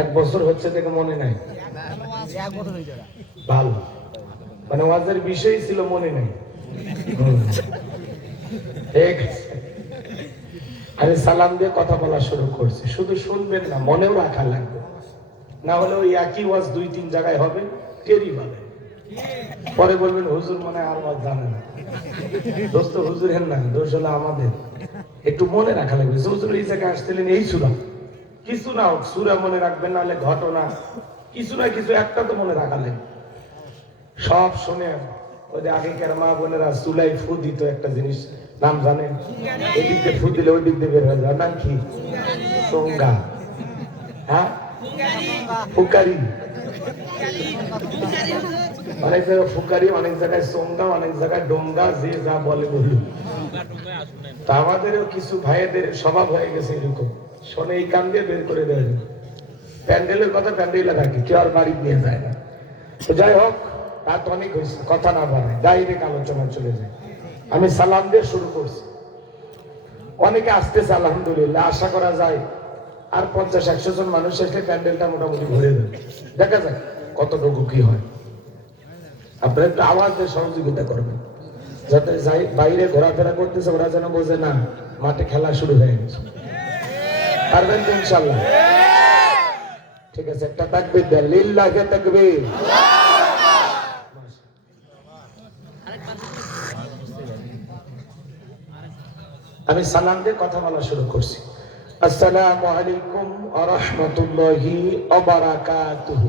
এক বছর হচ্ছে থেকে মনে নাই, ভালো মানে ওয়াজের বিষয় ছিল মনে নাই। ঠিক আছে, আমি সালাম দিয়ে কথা বলা শুরু করছি, শুধু শুনবেন না, মনেও রাখা লাগবে, না হলে ওই একই ওয়াজ দুই তিন জায়গায় হবে, টেরি পাবে, পরে বলবেন হুজুর মনে আর ওয়াজ জানে না। দোস্ত হুজুরের না, দোষ হলো আমাদের। একটু মনে রাখা লাগবে, হুজুর এই জায়গায় আসছিলেন এই সুরা, কিছু না হোক সুরা মনে রাখবেন, নাহলে ঘটনা কিছু না কিছু একটা তো মনে রাখা লাগবে। সব শুনে ওই যে আগেকার মা বোনেরা চুলাই ফু দিত, একটা জিনিস নাম জানেন? এদিক দিয়ে ফু দিলে ওই দিক দিয়ে বের হয়ে যাওয়ার নাম কি? চোঙ্গা। হ্যাঁ, ফুকারি। অনেক জায়গায় ফুকারি, অনেক জায়গায় চোঙ্গা, অনেক জায়গায় ডোঙ্গা, যে যা বলে বলি। তা আমাদেরও কিছু ভাইদের স্বভাব হয়ে গেছে এরকম, শোনে এই কান দিয়ে বের করে দেয়। প্যান্ডেলের কথা প্যান্ডেলে রাখি, কেউ আর বাড়ি নিয়ে যায় না। তো যাই হোক, রাত অনেক হয়েছে, কথা না বাড়ে, ডাইরেক্ট আলোচনা চলে যায়। আমি সালাম দিয়ে শুরু করছি, অনেকে আসতেছে আলহামদুলিল্লাহ, আশা করা যায় আর 50-100 জন মানুষ আসলে প্যান্ডেলটা মোটামুটি ভরে দেবে। দেখা যাক কতটুকু কি হয়। আপনারা একটু আওয়াজ দিয়ে সহযোগিতা করবেন, যাতে যাই বাইরে ঘোরাফেরা করতেছে ওরা যেন বোঝে না মাঠে খেলা শুরু হয়ে গেছে। পারবেন তো ইনশাল্লাহ? ঠিক আছে, একটা তাকবীর দেন, লিল্লাহি তাকবীর। আমি সালাম দিয়ে কথা বলা শুরু করছি। আসসালামু আলাইকুম ওয়া রাহমাতুল্লাহি ওয়া বারাকাতুহু।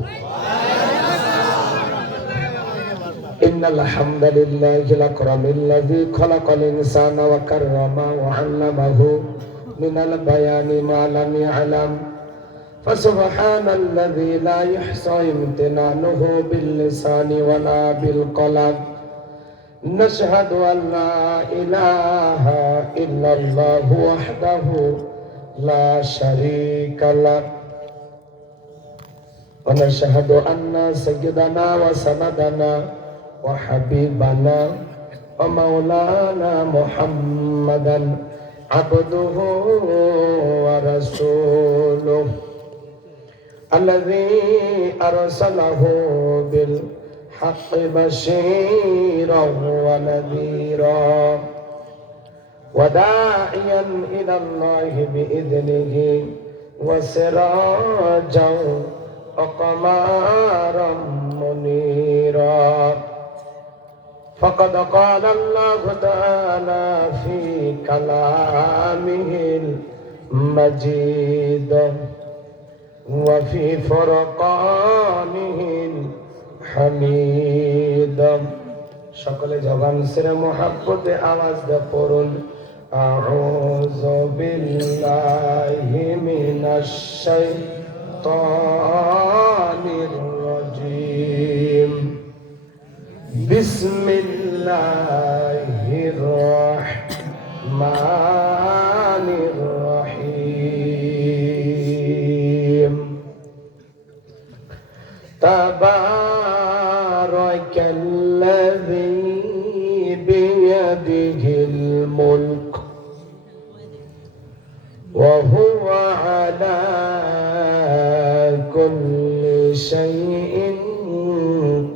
ইন্নাল হামদালিল্লাহিল আকরামিল্লাযী খালাকাল ইনসানা ওয়া কাররামা ওয়া 'আল্লামাহু মিনাল বায়ানি মা লাম ইয়া'লাম। ফাসুবহানাল্লাযী লা ইহসা ইমতিনানুহু বিল লিসানি ওয়া লা বিল কলাম। نشهد أن لا إله إلا الله وحده لا شريك له ونشهد أن سيدنا وسندنا وحبيبنا ومولانا محمدا عبده ورسوله الذي أرسله بالحق بشيرا ونذيرا وداعيا إلى الله بإذنه وسراجا وقمرا منيرا. فقد قال الله تعالى في كلامه المجيد وفي فرقانه الحميد. সকলে জবান ছেড়ে মুহাব্বতে আওয়াজ দিয়ে পড়ুন, আউযু বিল্লাহি মিনাশ শাইতানির রাজীম। বিসমিল্লাহির রাহমানির রহিম। তাবারাকাল্লাযী বিয়াদিহিল মুলক ওয়া হুয়া আলা কুল্লি শাইইন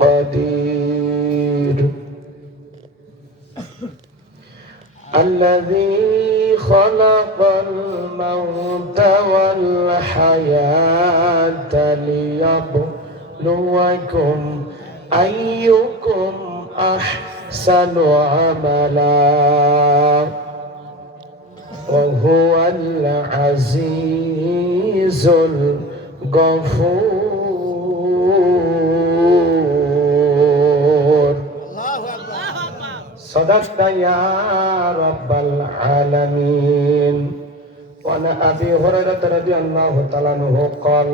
কাদির। الذي خلق الموت والحياة ليبلوكم أيكم أحسن عملا وهو العزيز الغفور. صدقت يا رب العالمين. وعن أبي هريرة رضي الله تعالى عنه قال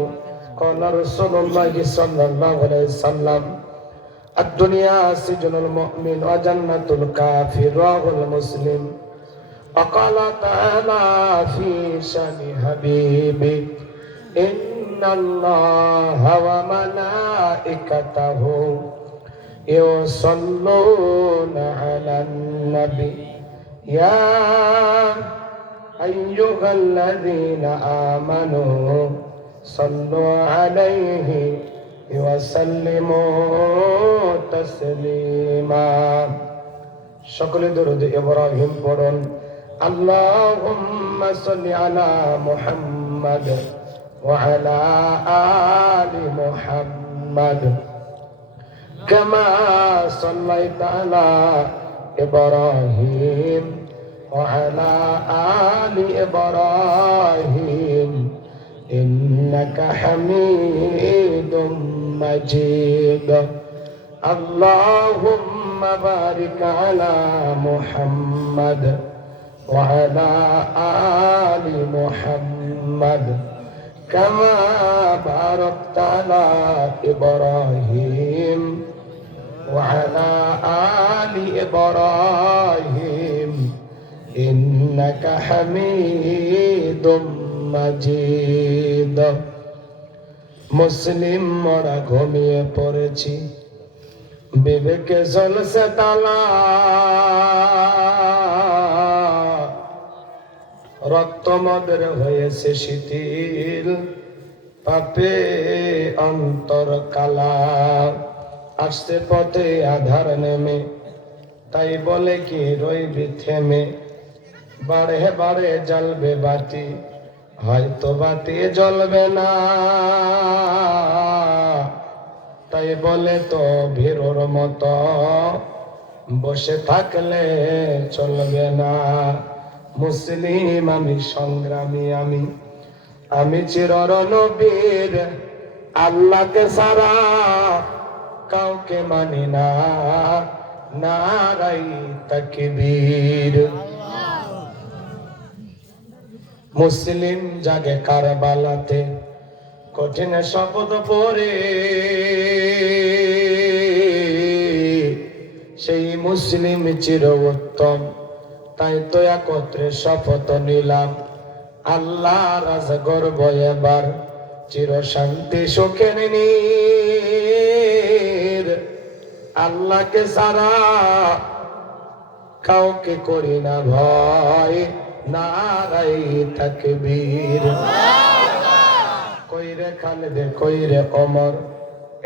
قال رسول الله صلى الله عليه وسلم الدنيا سجن المؤمن وجنة الكافر رواه المسلم. وقال تعالى في شأن حبيبه إن الله وملائكته يصلون على النبي يا আইয়ুহাল্লাযীনা আমানু সাল্লু আলাইহি ওয়া সাল্লিমু তাসলিমা। সকলে দরুদ ইব্রাহিম পড়ুন। আল্লাহুম্মা সাল্লি আলা মুহাম্মাদ ওয়া আলা আলি মুহাম্মাদ কামা সাল্লাইতা আলা ইব্রাহিম ওয়া আলা আলি ইব্রাহিম ইন্নাকা হামিদুম মাজিদ। আল্লাহুম্মা বারিক আলা মুহাম্মাদ ওয়া আলা আলি মুহাম্মাদ কামা বারাকতা আলা ইব্রাহিম ওয়া আলা আলি ইব্রাহিম ইন্নাকা হামিদুম মাজিদ। মুসলিম মোরা ঘুমিয়ে পড়েছি, বিবেকে জ্বলছে তালা, রক্ত মদের হয়েছে শিথিল, পাপে অন্তর কালা। আসছে পথে আধার নেমে, তাই বলে কি রইবি থেমে, বারে বারে জ্বলবে বাতি, হয়তো বাতি জ্বলবে না, তাই বলে তো ভীরুর মতো বসে থাকলে চলবে না। মুসলিম আমি, সংগ্রামী আমি, আমি চিররণবীর, আল্লাহকে ছাড়া কাউকে মানি না, নারাই তাকবীর। মুসলিম জাগে কারবালাতে, কঠিন শপথ পড়ে, সেই মুসলিম চির উত্তম, তাই তো একত্রে শপথ নিলাম, আল্লাহ রাজ গর্ব এবার চির শান্তি সুখের নীর। আল্লাহকে ছাড়া কাউকে করি না ভয়, নারাই তাকবীর। কইরে খালেদ কইরে ওমর,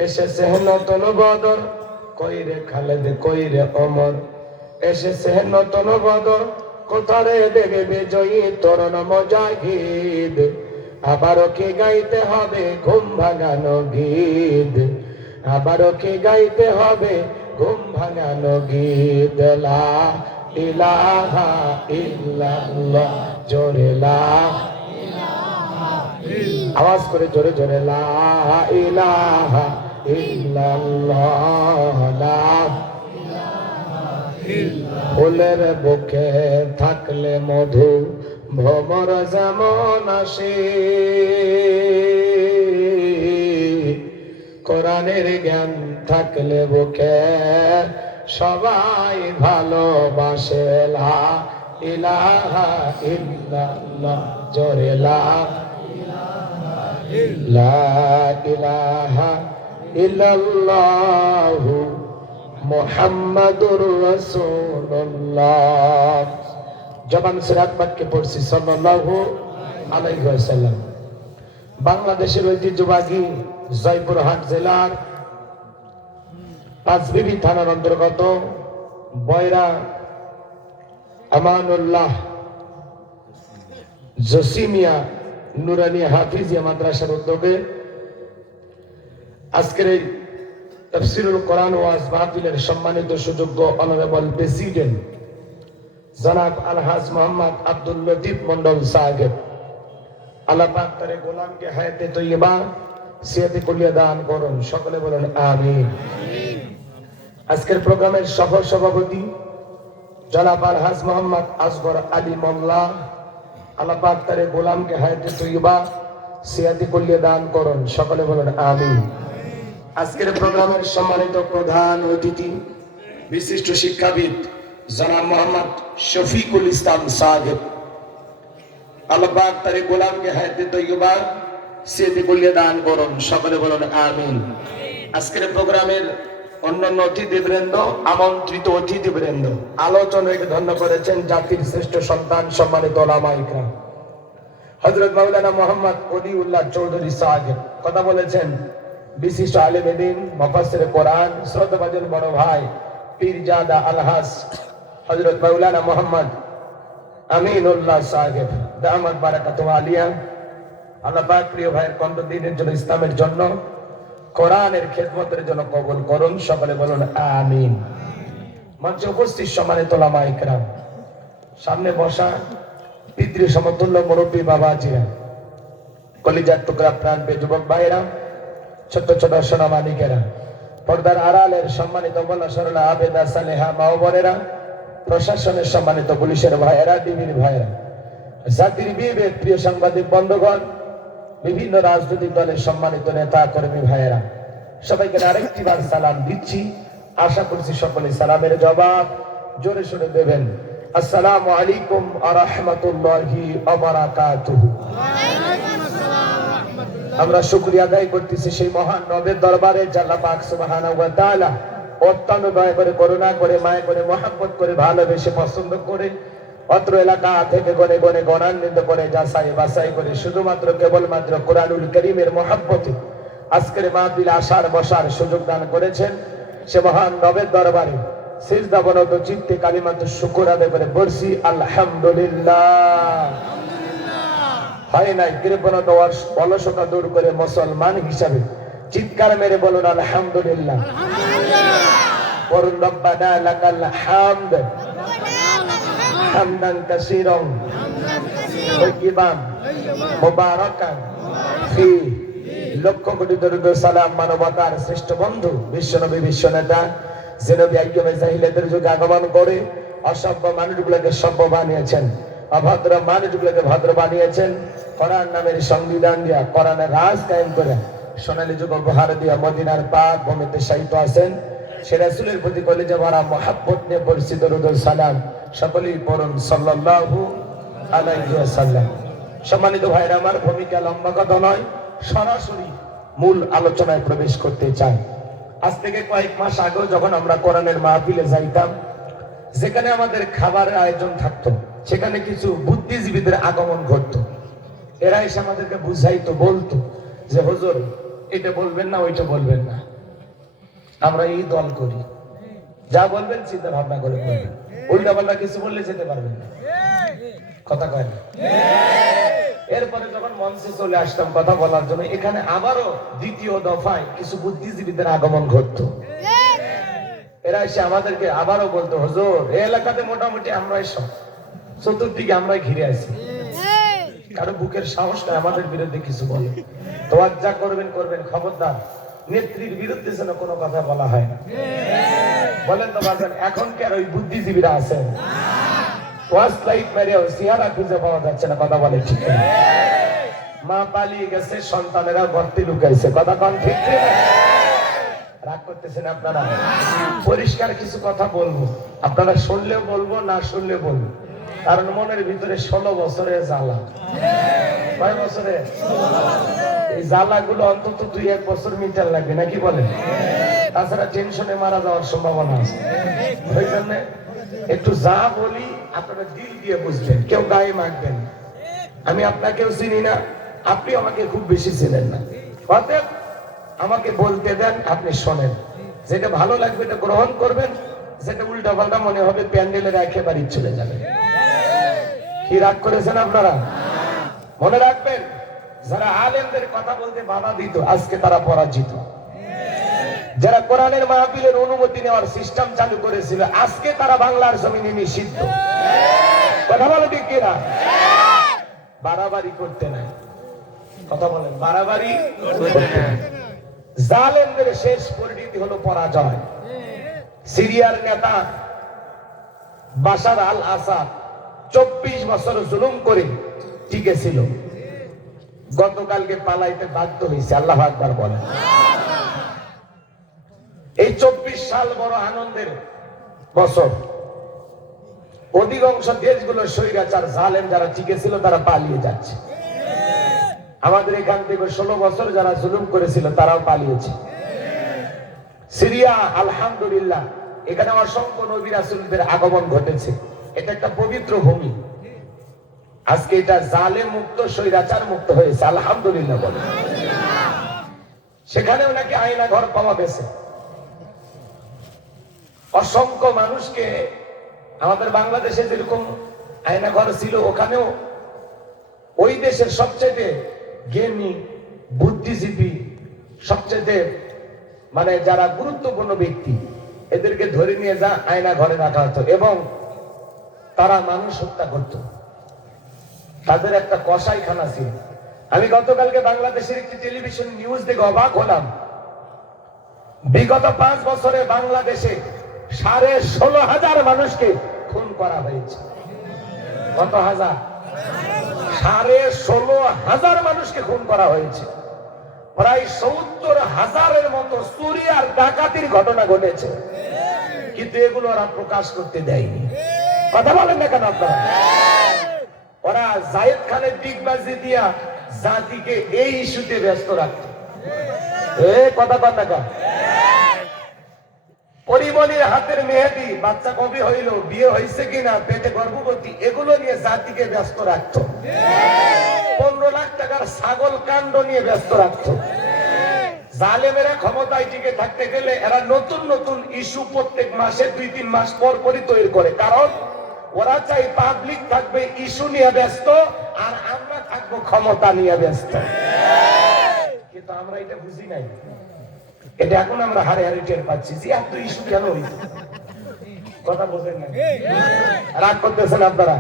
এসেছে নতুন বদর, কইরে খালেদ কইরে ওমর, এসেছে নতুন বদর, কোথারে দেবে বিজয়ী তরুণ মুজাহিদ। আবারও কি গাইতে হবে ঘুম ভাঙানো গীত, আবারও কি গাইতে হবে ঘুম ভাঙানো গীত। লা ইলাহা ইল্লাল্লাহ, জোরে লা, আওয়াজ করে জোরে জোরে লা ইলাহা ইল্লাল্লাহ। লা ফুলের বুকে থাকলে মধু, ভ্রমর যেমন আসে, কোরআনের জ্ঞান থাকলে বুকে সবাই ভালোবাসে। লা ইলাহা ইল্লাল্লাহ, জোরে লা ইলাহা ইল্লাল্লাহু মুহাম্মাদুর রাসূলুল্লাহ। জবান সিরাত বাক্যে পড়ছি সাল্লাল্লাহু আলাইহি ওয়াসাল্লাম। বাংলাদেশের ঐতিহ্যবাহী জয়পুরহাট জেলার পাঁচবিবি থানার অন্তর্গত বয়রা আমানুল্লাহ জসিমিয়া নুরানি হাফিজিয়া মাদ্রাসার উদ্যোগে আজকের এই তাফসীরুল কোরআন ওয়াজ মাহফিলের সম্মানিত সুযোগ্য অনারেবল প্রেসিডেন্ট জনাব আলহাজ মোহাম্মদ আব্দুল লতিফ মন্ডল সাহেব, আল্লাহ পাক তার গোলামকে হায়াতে তৈয়বা সিয়াতে কুলিয়া দান করুন, সকলে বলেন আমিন। আজকের প্রোগ্রামের সফল সভাপতি জনাব আলহাজ মোহাম্মদ আসগর আলী মোল্লা, আল্লাহ পাক তার গোলামকে হায়াতে তৈয়বা সিয়াতে কুলিয়া দান করুন, সকলে বলেন আমিন। আজকের প্রোগ্রামের সম্মানিত প্রধান অতিথি বিশিষ্ট শিক্ষাবিদ জনাব মোহাম্মদ শফিকুল ইসলাম সাহেব, আল্লাহ পাক তার গোলামকে হায়াতে তৈয়বা সিয়াতে কুলিয়া দান করুন, সকলে বলেন আমিন। আজকের প্রোগ্রামের অন্যান্য অতিথিবৃন্দ, আমন্ত্রিত অতিথিবৃন্দ, আলোচনাকে ধন্য করেছেন জাতির শ্রেষ্ঠ সন্তান সম্মানিত ওলামা ইকরাম হযরত মাওলানা মোহাম্মদ ওলিউল্লাহ চৌধুরী সাহেব কথা বলেছেন। বিশিষ্ট আলেম দ্বীন, মুফাসসিরে কোরআন, শ্রদ্ধাভাজন বড় ভাই পীরজাদা আলহাজ হযরত মাওলানা মোহাম্মদ আমিনুল্লাহ সাহেব দামাত বারাকাতুহু আলিয়া। আল্লাহ পাক প্রিয় ভাইয়ের কণ্ঠ দিনের জন্য, ইসলামের জন্য, কোরআনের খেদমতের জন্য কবুল করুন। সকলে বলুন আমিন। মঞ্চে উপস্থিত সম্মানিত ওলামা ইকরাম, সামনে বসা পিতৃ সমতুল্য মুরব্বী বাবাজিরা, কলিজার টুকরা প্রাণ প্রিয় যুবক ভাইরা, ছোট ছোট সোনামানিকেরা, পর্দার আড়ালের সম্মানিত বলা সরলা আবেদা সালেহা মা ও বোনেরা, প্রশাসনের সম্মানিত পুলিশের ভাইয়েরা, ডিবির ভাইয়েরা, জাতির বিবেক প্রিয় সাংবাদিক বন্ধুগণ, বিভিন্ন রাজনৈতিক দলের সম্মানিত নেতা কর্মী ভাইয়েরা, সবাইকে আরেকটি বার সালাম দিচ্ছি। আশা করছি সকলে সালামের জবাব জোরে সোরে দেবেন। আসসালামু আলাইকুম ওয়া রাহমাতুল্লাহি ওয়া বারাকাতুহু। আমরা শুকরিয়া আদায় করতেছি সেই মহান রবের দরবারে, আল্লাহ পাক সুবহানাহু ওয়া তাআলা অত্যন্ত দয়া করে, করুণা করে, মায়া করে, মহব্বত করে, ভালোবেসে, পছন্দ করে অত্র এলাকা থেকে গনে গনে গণান্বিত করে, যাচাই বাছাই করে, শুধুমাত্র কেবলমাত্র কোরআনুল কারীমের মহব্বতে আজকের মাহফিলে আসার বসার সুযোগ দান করেছেন। সে মহান রবের দরবারে সিজদাবনত চিত্তে কালিমাত শুকর আদায় করে বলছি আলহামদুলিল্লাহ। হয় নাই কৃপণতা অলসতা দূর করে মুসলমান হিসাবে চিৎকার মেরে বলুন আলহামদুলিল্লাহ। বলুন রব্বানা লাকাল হামদ হামদান কাসীরান তাইয়িবান মুবারাকান ফি। লক্ষ কোটি দরুদ সালাম মানবতার শ্রেষ্ঠ বন্ধু বিশ্বনবী, বিশ্বনেতা যে নবী আইয়ুবে জাহিলিয়াতের যুগে আগমন করে অসভ্য মানুষগুলোকে সভ্য বানিয়েছেন, অভদ্র মানুষগুলোকে ভদ্র বানিয়েছেন, কোরআন নামের সংবিধান দিয়া, কোরআনের রাজ কায়েম করে সোনালী যুগ উপহার দিয়া মদিনার পাক ভূমিতে শায়িত আছেন। সে রাসূলের প্রতি কলিজা ভরা মহব্বত নিয়ে পড়ছি দরুদ সালাম। সকলেই পড়ুন সাল্লাল্লাহু আলাইহি ওয়াসাল্লাম। সম্মানিত ভাইরা আমার, ভূমিকা লম্বা কথা নয়, সরাসরি মূল আলোচনায় প্রবেশ করতে চাই। আজ থেকে কয়েক মাস আগেও যখন আমরা কোরআনের মাহফিলে যাইতাম, যেখানে আমাদের খাবারের আয়োজন থাকতো, সেখানে কিছু বুদ্ধিজীবীদের আগমন ঘটতো। এরা এসে আমাদেরকে বুঝাইতো, বলতো যে হুজুর এটা বলবেন না, ওইটা বলবেন না, আমরা এই দল করি, যা বলবেন চিন্তা ভাবনা করে বলবেন, উল্টা পাল্টা কিছু বললে যেতে পারবেন না। কথা কয় না? এরপরে যখন মঞ্চে চলে আসতাম কথা বলার জন্য, এখানে আবারও দ্বিতীয় দফায় কিছু বুদ্ধিজীবীদের আগমন ঘটতো। এরা এসে আমাদেরকে আবারও বলতো হুজুর এই এলাকাতে মোটামুটি আমরাই সব, চতুর্দিকে আমরাই ঘিরে আছি, কারো বুকের সাহস নাই আমাদের বিরুদ্ধে কিছু বলে। তোয়াজ্জা করবেন করবেন, খবরদার নেত্রীর বিরুদ্ধে যেন কোনো কথা বলা হয় না। বলেন তো বাজান, এখনকার ওই বুদ্ধিজীবীরা আছেন, ওয়াজ লাইট মেরেও চেহারা খুঁজে পাওয়া যাচ্ছে না। কথা বলে ঠিক না? মা পালিয়ে গেছে, সন্তানেরা গর্তে লুকাইছে। কথা কন ঠিক না? রাগ করতেছেন আপনারা? পরিষ্কার কিছু কথা বলবো, আপনারা শুনলেও বলবো, না শুনলেও বলবো, কারণ মনের ভিতরে 16 বছরের জ্বালা। কয় বছরে? এই জ্বালা গুলো অন্তত 2-1 বছর মিটার লাগবে, নাকি বলেন? তাছাড়া টেনশনে মারা যাওয়ার সম্ভাবনা আছে। ওই জন্য একটু যা বলি আপনারা দিল দিয়ে বুঝবেন, কেউ গায়ে মাখবেন। আমি আপনাকেও চিনি না, আপনি আমাকে খুব বেশি চিনেন না, অতএব আমাকে বলতে দেন, আপনি শোনেন। যেটা ভালো লাগবে এটা গ্রহণ করবেন, যেটা উল্টা পাল্টা মনে হবে প্যান্ডেলের একেবারে চলে যাবে। কি রাগ করেছেন আপনারা? মনে রাখবেন, যারা আলেমদের কথা বলতে বাধা দিত আজকে তারা পরাজিত। যারা কোরআনের মাহফিলের অনুমতি নেওয়ার সিস্টেম চালু করেছিল আজকে তারা বাংলার জমিনে নিষিদ্ধ। কথা বলে ঠিক কিনা? বাড়াবাড়ি করতে নাই। কথা বলেন, বাড়াবাড়ি করতে নাই। জালেমদের শেষ পরিণতি হলো পরাজয়। সিরিয়ার নেতা বাশার আল আসাদ 24 বছর জুলুম করে টিকে ছিল, গতকালকে পালাইতে বাধ্য হয়েছে। আল্লাহু আকবার বলেন। এই 24 সাল বড় আনন্দের বছর। অধিকাংশ দেশগুলো স্বৈরাচার জালেম যারা টিকে ছিল তারা পালিয়ে যাচ্ছে। আমাদের এখান থেকে 16 বছর যারা জুলুম করেছিল তারাও পালিয়েছে। সিরিয়া আলহামদুলিল্লাহ, এখানে অসংখ্য নবী রাসূলদের আগমন ঘটেছে। এটা একটা পবিত্র ভূমি। আজকে এটা জালেম মুক্ত, স্বৈরাচার মুক্ত হয়েছে, আলহামদুলিল্লাহ বলে। সেখানেও নাকি আয়না ঘর পাওয়া গেছে। অসংখ্য মানুষকে, আমাদের বাংলাদেশে যেরকম আয়না ঘর ছিল, ওখানেও ওই দেশের সবচেয়ে জ্ঞানী, বুদ্ধিজীবী, সবচেয়ে মানে যারা গুরুত্বপূর্ণ ব্যক্তি, এদেরকে ধরে নিয়ে যা আয়না ঘরে রাখা হতো এবং তারা মানুষ হত্যা করত। তাদের একটা কসাইখানা ছিল। আমি গতকালকে বাংলাদেশের একটি টেলিভিশন নিউজ দেখে অবাক হলাম। বিগত 5 বছরে বাংলাদেশে 16,500 মানুষকে খুন করা হয়েছে। কত হাজার? 16,500 মানুষকে খুন করা হয়েছে। প্রায় 70,000-এর মতো চুরি আর ডাকাতির ঘটনা ঘটেছে, কিন্তু এগুলো ওরা প্রকাশ করতে দেয়নি। কথা বলেন না কেন আপনারা? ওরা জায়েদ খানের ডিগবাজি দিয়া জাতিকে এই ইস্যুতে ব্যস্ত রাখত। কথা বল না কেন? পরিমণির হাতের মেহেদি, বাচ্চা কবে হইল, বিয়ে হয়েছে কিনা, পেটে গর্ভবতী, এগুলো নিয়ে জাতিকে ব্যস্ত রাখত। 15 লাখ টাকার ছাগল কাণ্ড নিয়ে ব্যস্ত রাখত। জালেমেরা ক্ষমতায় টিকে থাকতে গেলে এরা নতুন নতুন ইস্যু প্রত্যেক মাসে 2-3 মাস পর পরই তৈরি করে। কারণ ওরা চাই পাবলিক থাকবে ইস্যু নিয়ে ব্যস্ত, আর আমরা থাকবো ক্ষমতা নিয়ে ব্যস্ত। কিন্তু আমরা এটা বুঝি নাই। এটা এখন আমরা হারে হারে টের পাচ্ছি যে এত ইস্যু কেন হইছে। কথা বোঝেন না? রাগ করতেছেন আপনারা?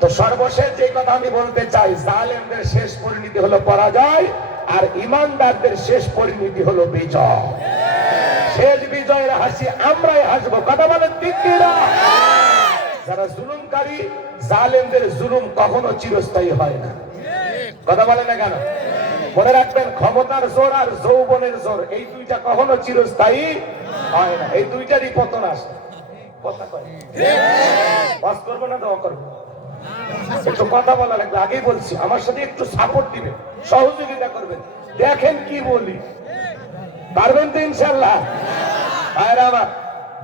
তো সর্বশেষ যে কথা আমি বলতে চাই, জালেমদের শেষ পরিণতি হলো পরাজয়, আর ইমানদারদের শেষ পরিণতি হলো বিজয়। শেষ বিজয়ের হাসি আমরাই হাসবো। কথা বলেন ঠিক কিনা? যারা জুলুমকারী, জালেমদের জুলুম কখনো চিরস্থায়ী হয় না। কথা বলেন না কেন? মনে রাখবেন, ক্ষমতার জোর আর যৌবনের জোর, এই দুইটা কখনো চিরস্থায়ী হয় না। এই দুইটারই পতন আসে। কথা কয় বাস করবো না, দোয়া করবো। একটু কথা বলা লাগবে, আগেই বলছি, আমার সাথে একটু সাপোর্ট দিবেন, সহযোগিতা করবেন। দেখেন কি বলি, পারবেন তো ইনশাআল্লাহ? ভাইরা আমার,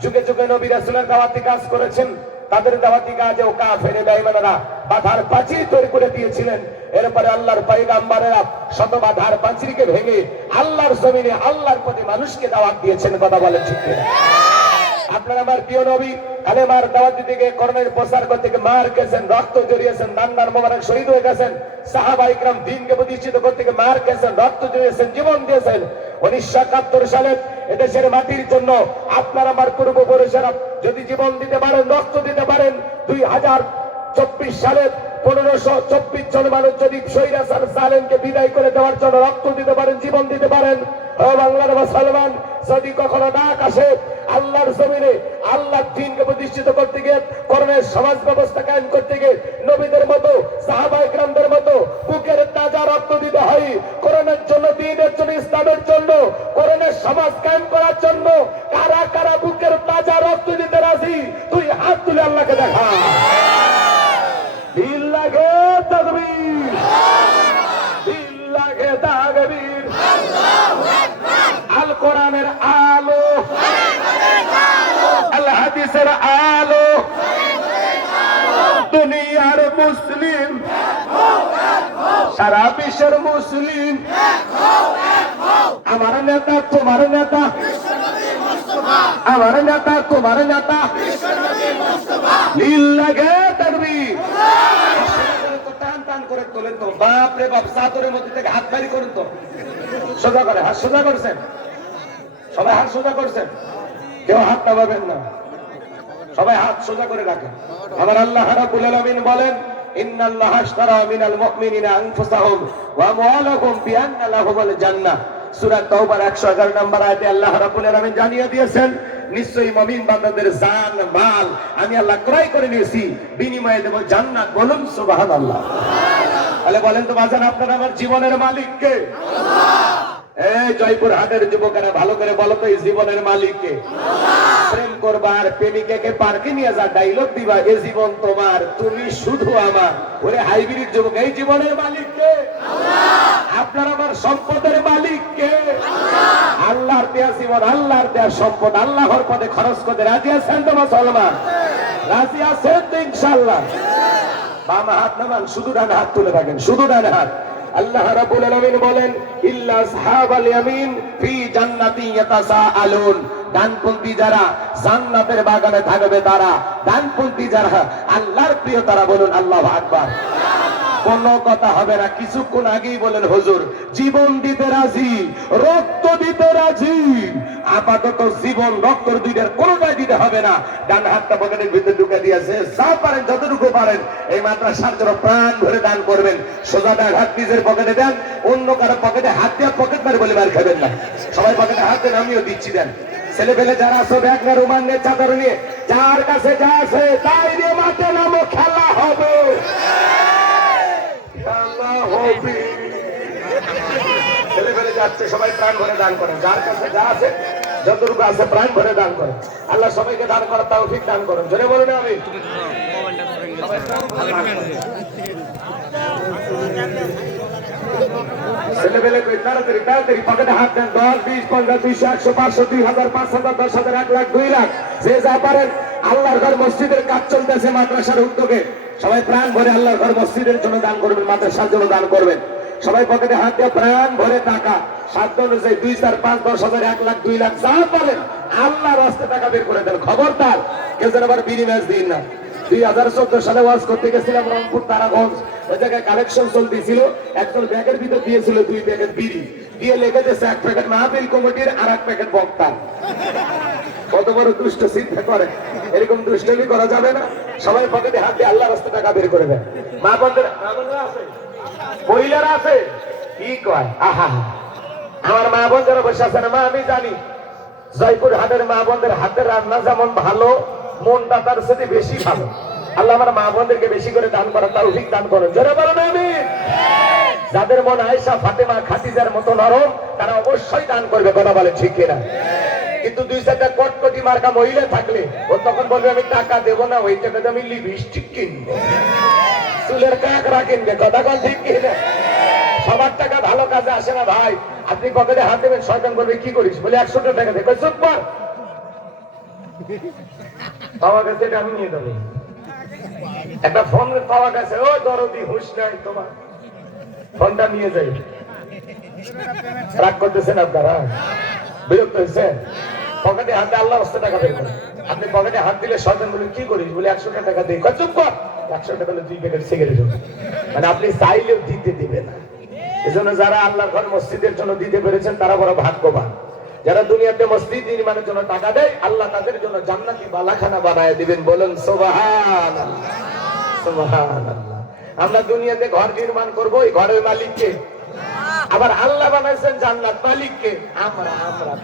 যুগে যুগে নবী রাসূলের দাওয়াতি কাজ করেছেন। তাদের দাওয়াতি কাজেও কাফের বেঈমানরা বাধার প্রাচীর তৈরি করে দিয়েছিলেন। এরপরে আল্লাহর পয়গম্বরেরা শত বাধার প্রাচীরকে ভেঙে আল্লাহর জমিনে আল্লাহর প্রতি মানুষকে দাওয়াত দিয়েছেন। কথা বলেন ঠিক কিনা? আপনার আমার প্রিয় নবী কালেমার দাওয়াত দিতে গিয়ে করোনার প্রচার করতে গিয়ে মার খেয়েছেন, রক্ত জড়িয়েছেন, দান্নার মোবারক শহীদ হয়ে গেছেন। সাহাবা ইকরাম দ্বীনকে প্রতিষ্ঠিত করতে গিয়ে মার খেয়েছেন, রক্ত জড়িয়েছেন, জীবন দিয়েছেন। 1971 সালে এদেশের মাটির জন্য আপনার আমার পূর্বপুরুষেরা যদি জীবন দিতে পারেন, রক্ত দিতে পারেন, 2024 সালে 1524 জন মানুষ যদি স্বৈরাচার জালেমকে বিদায় করে দেওয়ার জন্য রক্ত দিতে পারেন, জীবন দিতে পারেন, ও বাংলার মুসলমান, যদি কখনো ডাক আসে আল্লাহর জমিনে আল্লাহর দ্বীনকে প্রতিষ্ঠিত করতে গিয়ে, করোনার সমাজ ব্যবস্থা কায়েম করতে গিয়ে নবীদের মতো, সাহাবায়ে কেরামদের মতো বুকের তাজা রক্ত দিতে হয়। করোনার জন্য, দ্বীনের জন্য, ইসলামের জন্য, করোনার সমাজ কায়েম করার জন্য কারা কারা বুকের তাজা রক্ত দিতে রাজি? তুই হাত তুলে আল্লাহকে দেখা। দিল লাগে তাকবীর, দিল লাগে তাকবীর। আল কোরআনের আলো, আল হাদিসের আলো, দুনিয়ার মুসলিম, সারা বিশ্বের মুসলিম, আমার নেতা তোমার নেতা, আমার নেতা তোমার নেতা, নীল লাগে তাকবীর। টান টান করে তোলেন তো, বাপ রে বাপ, চাদরের মধ্যে থেকে হাত বাইর করুন তো, সোজা করে, হাত সোজা করছেন সবাই, হাত সোজা করছেন, কেউ হাত নামাবেন না, সবাই হাত সোজা করে রাখেন। আমার আল্লাহ রাব্বুল আলামিন বলেন, ইন্নাল্লাহা আশতারা মিনাল মুমিনিনা আনফুসাহুম ওয়া আমওয়ালাহুম বিআন্না লাহুমুল জান্নাহ। সূরা তাওবার 111 নম্বর আয়াতে আল্লাহ রাব্বুল আলামিন জানিয়ে দিয়েছেন, নিশ্চয়ই মুমিন বান্দাদের জান মাল আমি আল্লাহ ক্রয় করে নিয়েছি, বিনিময়ে দেব জান্নাত। বলুন সুবহানাল্লাহ। তাহলে বলেন তো বাজান, আপনার আমার জীবনের মালিক কে? এই জয়পুর হাটের যুবকেরা ভালো করে বলো তো, এই জীবনের মালিক কে? প্রেম করবা আর প্রেমিকাকে পার্কে নিয়ে যা ডায়লগ দিবা, এই জীবন তোমার, তুমি শুধু আমার। ওরে হাইব্রিড যুবক, এই জীবনের মালিক কে? আপনার আমার সম্পদের মালিক কে? আল্লাহর সারিয়া জীবন আল্লাহর দেয়া সম্পদ আল্লাহর পথে খরচ করতে রাজি আছেন তো মুসলমান? রাজি আছেন তো ইনশাআল্লাহ? বাম হাত নামান, শুধু ডান হাত তুলে থাকেন, শুধু ডান হাত। আল্লাহ রাব্বুল আলামিন বলেন ইল্লা আসহাবাল ইয়ামিন ফি জান্নাতি ইয়াতাসাআলুন, ডানপন্থী যারা জান্নাতের বাগানে থাকবে তারা, ডানপন্থী যারা আল্লাহর প্রিয় তারা বলুন আল্লাহু আকবার। কোন কথা হবে না। কিছুক্ষণ আগেই বলেন হুজুর জীবন দিতে রাজি, রক্ত দিতে রাজি। আপাতত জীবন রক্ত দুইটার কোনটাই দিতে হবে না। ডান হাতটা পকেটের ভিতরে ঢুকে দিয়েছে, যা পারেন যতটুকু পারেন এই মাদ্রাসার জন্য প্রাণ ভরে দান করবেন। সোজা ডান হাত নিজের পকেটে দেন, অন্য কারো পকেটে হাত দিয়ে পকেট মারে বলে বার খাবেন না। সবাই পকেটে হাত দেন, আমিও দিচ্ছি দেন। ছেলে পেলে যারা আছো ব্যাগ না রুমাল নিয়ে চাদর নিয়ে, যার কাছে যা আছে তাই দিয়ে মাঠে নামো, খেলা হবে। ছেলে ফেলে যাচ্ছে, সবাই প্রাণ ভরে দান করেন। যার কাছে যা আছে যতটুকু আছে প্রাণ ভরে দান করেন। আল্লাহ সবাইকে দান করার তৌফিক দান করেন। জোরে বলুন আমি। ছেলে পেলে তাড়াতাড়ি তাড়াতাড়ি পকেটে হাত দেন। 10, 20, 50, 200, 100, 500, 2000, 5000, 10,000, 1 লাখ, 2 লাখ, যে যা পারেন। আল্লাহর ঘর মসজিদের কাজ চলতেছে মাদ্রাসার উদ্যোগে, সবাই প্রাণ ভরে আল্লাহর ঘর মসজিদের জন্য দান করবেন, মাদ্রাসার জন্য দান করবেন। সবাই পকেটে হাত দিয়ে প্রাণ ভরে টাকা সাধ্য অনুযায়ী 2, 4, 5, 10,000, 1 লাখ, 2 লাখ যা পারেন আল্লাহর রাস্তায় টাকা বের করে দেন। খবরদার কেউ যেন আবার বিড়ি ম্যাচ দিন না। 2014 সালে ওয়াজ করতে গেছিলাম রংপুর তারাগঞ্জ, ওই জায়গায় কালেকশন চলতেছিল। একজন ব্যাগের ভিতর দিয়েছিল 2 প্যাকেট বিড়ি, দিয়ে লেগে দিয়েছে 1 প্যাকেট মাহফিল কমিটির আর 1 প্যাকেট বক্তা। কত বড় দুষ্ট, চিন্তা করে। এরকম দুষ্টমি করা যাবে না। সবাই পকেটে হাত দিয়ে আল্লাহর রাস্তায় টাকা বের করে দেন। মা বোনদের আছে, মহিলারা আছে, কি কয় আহা, আমার মা বোন যারা বসে আছে না, মা আমি জানি জয়পুর হাটের মা বোনদের হাতের রান্না যেমন ভালো, মনটা তার সাথে বেশি ভালো। আল্লাহ আমার মা বোনদেরকে বেশি করে দান করার তৌফিক দান করেন। জোরে বলেন আমিন। যাদের মন আয়েশা ফাতেমা খাদিজার মতো নরম, তারা অবশ্যই দান করবে। কথা বলে ঠিক কিনা? কিন্তু 2-4টা কটকটি মার্কা মহিলা থাকলে ও তখন বলবে আমি টাকা দেবো না, ওই টাকাতে আমি লিপস্টিক কিনবো, চুলের কাঁকড়া কিনবে। কথা বল ঠিক কিনা? সবার টাকা ভালো কাজে আসে না ভাই। আপনি পকেটে হাত দেবেন, শয়তান করবে কি করিস বলে 100টা টাকা দেবে, চুপ কর, পাওয়া গেছে এটা আমি নিয়ে দেবো। একটা ফোন পাওয়া গেছে, ও দরদি হুঁশ নাই তোমার, ফোনটা নিয়ে যাই। রাগ করতেছেন আপনারা? বিরক্ত হয়েছেন? পকেটে হাতে আল্লাহ রাস্তায় টাকা বের করেন। আপনি পকেটে হাত দিলে শয়তান বলে কি করিস বলে 100টা টাকা দিই, চুপ কর। 100 টাকা হলে 2 প্যাকেট সিগারেট হবে। মানে আপনি চাইলেও দিতে দিবে না। এজন্য যারা আল্লাহর ঘর মসজিদের জন্য দিতে পেরেছেন তারা বড় ভাগ্যবান। যারা দুনিয়াতে মসজিদ নির্মাণের জন্য টাকা দেয়, আল্লাহ তাদের জন্য জান্নাতি বালাখানা বানায় দিবেন। বলেন সুবহানাল্লাহ, সুবহানাল্লাহ। আমরা দুনিয়াতে ঘর নির্মাণ করব, এই ঘরের মালিককে। আবার আল্লাহ বানাইছেন জান্নাত, মালিককে আমরা।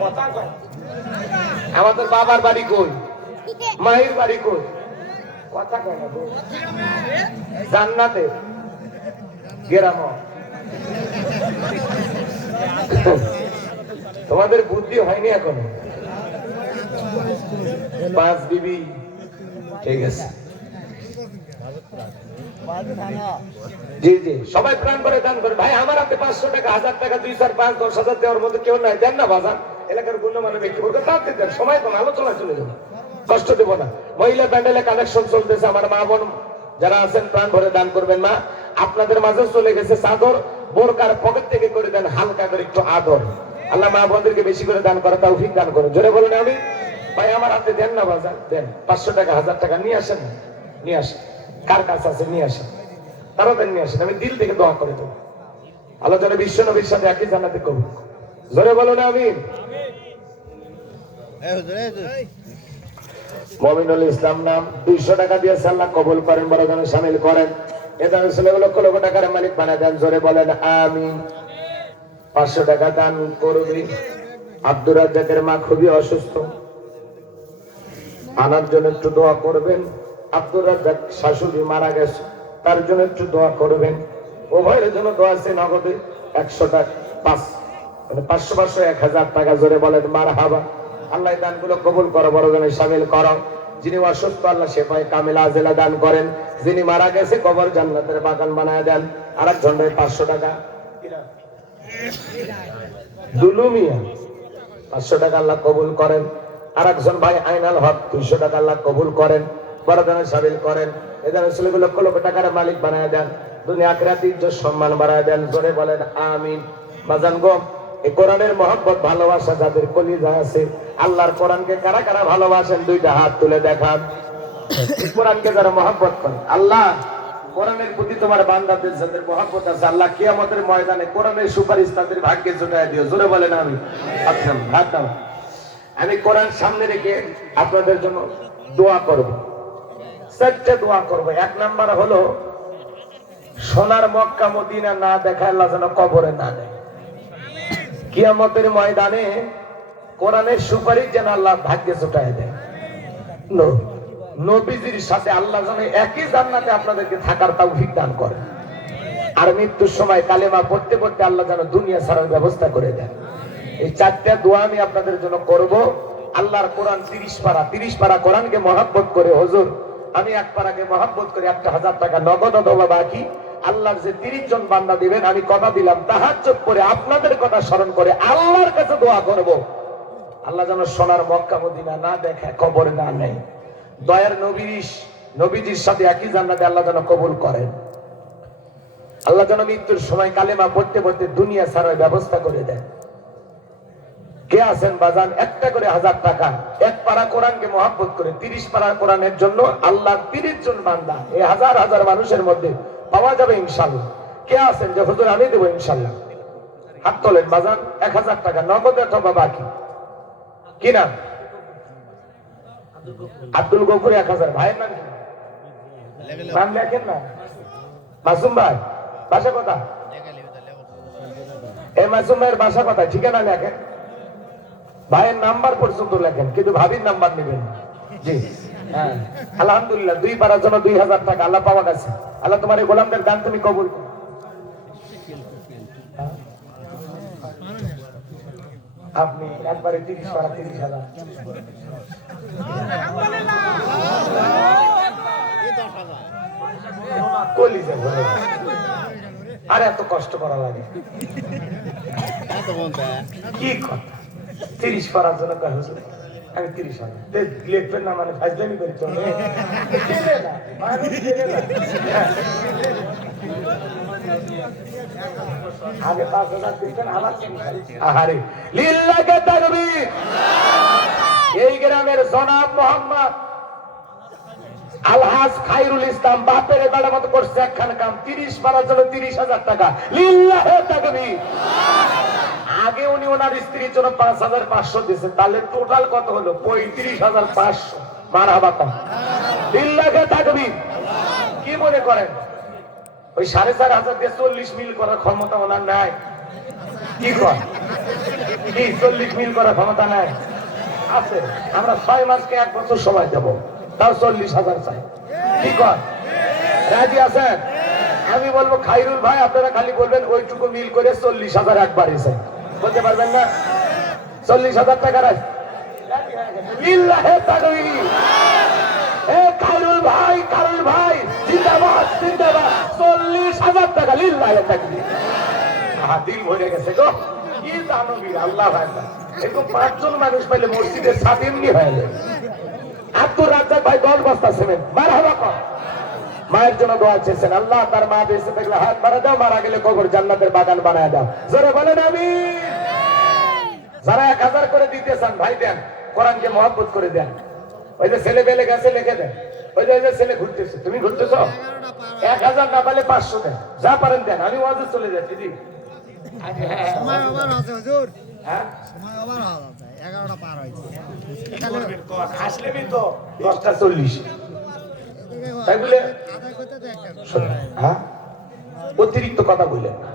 কথা কয় আমাদের বাবার বাড়ি কই, মায়ের বাড়ি কই? কথা কয় না জান্নাতে গেরাম। তোমাদের বুদ্ধি হয়নি এখনো। 5 বিবি ঠিক আছে। জি জি, সবাই প্রাণ করে দান করে। ভাই আমার হাতে 500 টাকা, 1000 টাকা, 2, 4, 5, 10,000 দেওয়ার মতো কেউ নাই, দেন না বাজার। এলাকার গণ্যমান্য ব্যক্তি বলতে তাতে দেন, সময় কম, আলোচনা চলে যাবে, কষ্ট দেবো না। মহিলা প্যান্ডেলে কালেকশন চলতেছে, আমার মা বোন যারা আছেন প্রাণ ভরে দান করবেন। মা আপনাদের মাঝে চলে গেছে চাদর, বোরকার পকেট থেকে করে দেন হালকা করে একটু আদর। আল্লাহ মা বোনদেরকে বেশি করে দান করা তৌফিক দান করুন। জোরে বলেন আমি। ভাই আমার হাতে দেন না বাজার, দেন 500 টাকা, 1000 টাকা নিয়ে আসেন, নিয়ে আসেন। কার কাছে আছে নিয়ে আসেন, তাড়াতাড়ি নিয়ে আসেন। আমি দিল থেকে দোয়া করে দেবো আল্লাহ যেন বিশ্ব নবীর সাথে একই জান্নাতে কবুল। জোরে বলুন আমিন। মমিনুল ইসলাম নাম 200 টাকা দিয়েছে, আল্লাহ কবুল করেন, বড় যেন শামিল করেন। এটা লক্ষ লক্ষ টাকার মালিক বানায় দেন। জোরে বলেন আমিন। 500 টাকা দান করবি। আব্দুর রাজ্জাকের মা খুবই অসুস্থ, আনার জন্য একটু দোয়া করবেন। আব্দুর রাজ্জাক শাশুড়ি মারা গেছে, তার জন্য একটু দোয়া করবেন। উভয়ের জন্য দোয়া আছে। নগদে 100 টাকা, 500 1000 টাকা। জোরে বলেন মারহাবা। আল্লাহ দানগুলো কবুল করো, বড় জনে শামিল করো। যিনি অসুস্থ আল্লাহ শেফায়ে কামিলা আজেলা দান করেন। যিনি মারা গেছে কবর জান্নাতের বাগান বানায় দেন। আরেকজন 500 টাকা দুলু মিয়া 500 টাকা আল্লাহ কবুল করেন। আর একজন ভাই আইনাল হক 200 টাকা আল্লাহ কবুল করেন, বড়দানের সাবিল করেন। এদের ছেলেকে লক্ষ লক্ষ টাকার মালিক বানায় দেন, দুনিয়া আখিরাতে ইজ্জত সম্মান বাড়ায় দেন। জোরে বলেন আমিন। বাজান গো, এই কোরআনের মহব্বত ভালোবাসা যাদের কলিজা আছে, আল্লাহর কোরআনকে কারা কারা ভালোবাসেন দুইটা হাত তুলে দেখান। কোরআনকে যারা মহব্বত করে, আল্লাহ কোরআনের প্রতি তোমার বান্দাদের যাদের মহব্বত আছে, আল্লাহ কিয়ামতের ময়দানে কোরআনের সুপারিশ তাদের ভাগ্যে জোটায় দিও। জোরে বলেন আমি। আচ্ছা হাত দাও। আমি কোরআন সামনে রেখে আপনাদের জন্য দোয়া করব, 4টে দোয়া করব। 1 নাম্বার হলো সোনার মক্কা মদিনা না দেখায় আল্লাহ যেন কবরে না দেয়। কিয়ামতের ময়দানে কোরআনের সুপারিশ যেন আল্লাহ ভাগ্যে জোটায় দেয়। নবীজির সাথে আল্লাহ যেন একই জান্নাতে আপনাদেরকে থাকার তৌফিক দান করে। আর মৃত্যুর সময় কালেমা পড়তে পড়তে আল্লাহ যেন দুনিয়া ছাড়ার ব্যবস্থা করে দেন। এই 4টা দোয়া আমি আপনাদের জন্য করব। আল্লাহর কোরআন 30 পারা কোরআনকে মহব্বত করে, হুজুর আমি 1 পারাকে মহব্বত করে 1000 টাকা নগদ অথবা বাকি আল্লাহর যে 30 জন বান্দা দিবেন, আমি কথা দিলাম তাহাজ্জুদ করে আপনাদের কথা স্মরণ করে আল্লাহর কাছে দোয়া করব, আল্লাহ যেন সোনার মক্কা মদিনা না দেখায়, কবরে না নেয়। দয়ার নবীজির সাথে একই জান্নাতে আল্লাহ যেন কবুল করেন। আল্লাহ যেন মৃত্যুর সময় কালেমা পড়তে পড়তে দুনিয়া ছাড়ার ব্যবস্থা করে দেন। কে আছেন বাজান? একটা করে 1000 টাকা 1 পারা কোরআনকে মহব্বত করে 30 পারা কোরআনের জন্য আল্লাহ 30 জন বান্দা এই হাজার হাজার মানুষের মধ্যে পাওয়া যাবে ইনশাআল্লাহ। কে আছেন যে হুজুর আমি দেব ইনশাআল্লাহ? হাত তোলেন বাজান। 1000 টাকা নগদ অথবা বাকি। কি নাম? আব্দুল গফুর। 1000। ভাইয়ের নাম কি? নাম লেখেন না। মাসুম ভাই বাসা কথা? এই মাসুম ভাইয়ের বাসা কথা, ঠিকানা লেখেন, ভাইয়ের নাম্বার পর্যন্ত লেখেন, কিন্তু ভাবির নাম্বার নেবেন। জি হ্যাঁ, আলহামদুলিল্লাহ 2 পারার জন্য 2000 টাকা আল্লাহ পাওয়া গেছে। আল্লাহ তোমার এই গোলামদের দান তুমি কবুল করো। আপনি একবারে 30 পারা 30,000। কলিজা বলে আর এত কষ্ট করা লাগে কি কথা? 30 পারার জন্য কয় হুজুর আমি 30,000 লিখবেন না, মানে ফাজলামি করি তো আগে 5,000 দিতেন, আবার আহারে লিল্লাহে তাকবীর। এই গ্রামের জনাব মোহাম্মদ আলহাজ খায়রুল ইসলাম বাপের বেড়ার মতো করছে একখান কাম, 30 পারার জন্য 30,000 টাকা। লিল্লাহে তাকবীর। আগে উনি ওনার স্ত্রীর জন্য 5,500 দিয়েছেন, তাহলে টোটাল কত হলো? 35,500। মারহাবা কম। লিল্লাহে তাকবীর। কি মনে করেন ওই 4,500 দিয়ে 40 মিল করার ক্ষমতা ওনার নাই? কি কর কি 40 মিল করার ক্ষমতা নাই? আছে। আমরা 6 মাসকে 1 বছর সময় দেব, তাও 40,000 চাই। কি কর রাজি আছেন? আমি বলবো খায়রুল ভাই আপনারা খালি বলবেন ওইটুকু মিল করে 40,000 একবারই চাই। বলতে পারবেন না? 40,000 টাকা রাজি? লিল্লাহে তাকবীর। এ খায়রুল ভাই জিন্দাবাদ জিন্দাবাদ। 40,000 টাকা। লিল্লাহে তাকবীর। দিল ভরে গেছে গো। কি দানবীর আল্লাহ ভাই। এরকম 5 জন মানুষ পাইলে মসজিদের ছাদ এমনি হয়ে যায়। আব্দুর রাজ্জাক ভাই 10 বস্তা সিমেন্ট। মারহাবা কর। মায়ের জন্য দোয়া চেয়েছেন, আল্লাহ তার মা বেঁচে থাকলে হাত বাড়া দাও, মারা গেলে কবর জান্নাতের বাগান বানায় দাও। জোরে বলেন আমিন। যারা 1000 করে দিতে চান ভাই দেন, কোরআনকে মহব্বত করে দেন। ওই যে ছেলে বেলে গেছে লিখে দেন। ওই যে ছেলে ঘুরতেছে, তুমি ঘুরতেছ, 1000 না পারলে 500 দেন, যা পারেন দেন। আমি ওয়াজে চলে যাচ্ছি। জি সময় ওভার আছে হুজুর। হ্যাঁ সময় ওভার আছে, 11টা পার হইছে। আসলেই তো 10:40। তাই বলে হ্যাঁ অতিরিক্ত কথা বললেন না।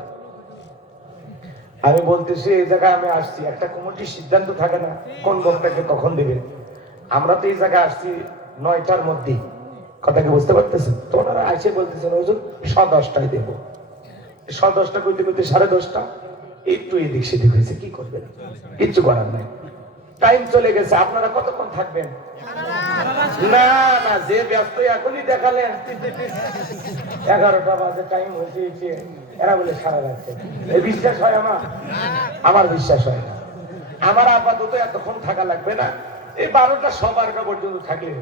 আমি বলতেছি এই জায়গায় আমি আসছি, একটা কমিটির সিদ্ধান্ত থাকে না কোন বক্তাকে কখন দেবে। আমরা তো এই জায়গায় আসছি 9টার মধ্যে। কথা কি বুঝতে পারতেছেন? তো ওনারা এসে বলতেছেন হুজুর 10:10টায় দেবো। 10:10টা করতে করতে 10:30টা একটু এদিক সেদিক হয়েছে, কি করবেন? কিচ্ছু করার নাই, টাইম চলে গেছে। আপনারা কতক্ষণ থাকবেন? না না, যে ব্যস্ত এখনই দেখালেন 11টা বাজে টাইম হয়েছে, এরা বলে সারা রাখছে। এই বিশ্বাস হয় আমার? আমার বিশ্বাস হয় না। আমার আপাতত এতক্ষণ থাকা লাগবে না, এই 12টা 12:15 পর্যন্ত থাকলে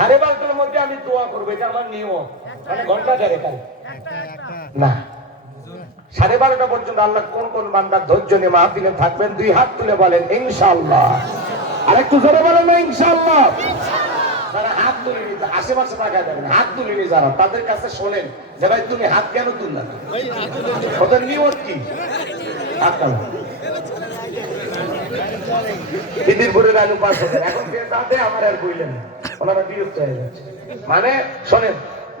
12:30টার মধ্যে আমি দোয়া করবো, এটা আমার নিয়ম। মানে ঘন্টা দেড়েক না, 12:30টা পর্যন্ত আল্লাহ কোন কোন বান্দার ধৈর্য নিয়ে মাহফিলে থাকবেন 2 হাত তুলে বলেন ইনশাআল্লাহ। আরেকটু জোরে বলেন না ইনশাআল্লাহ। যারা হাত তুলে নিতে আশেপাশে টাকা দেবেন, হাত তুলে নিয়ে যারা, তাদের কাছে শোনেন যে ভাই তুমি হাত কেন তুললা না, ওদের নিয়ত কি? হাত তোলা বিদিরপুরের আলু 5 হাজার, এখন তাতে আমার আর বললেন ওনারা বিরক্ত হয়ে যাচ্ছে। মানে শোনেন,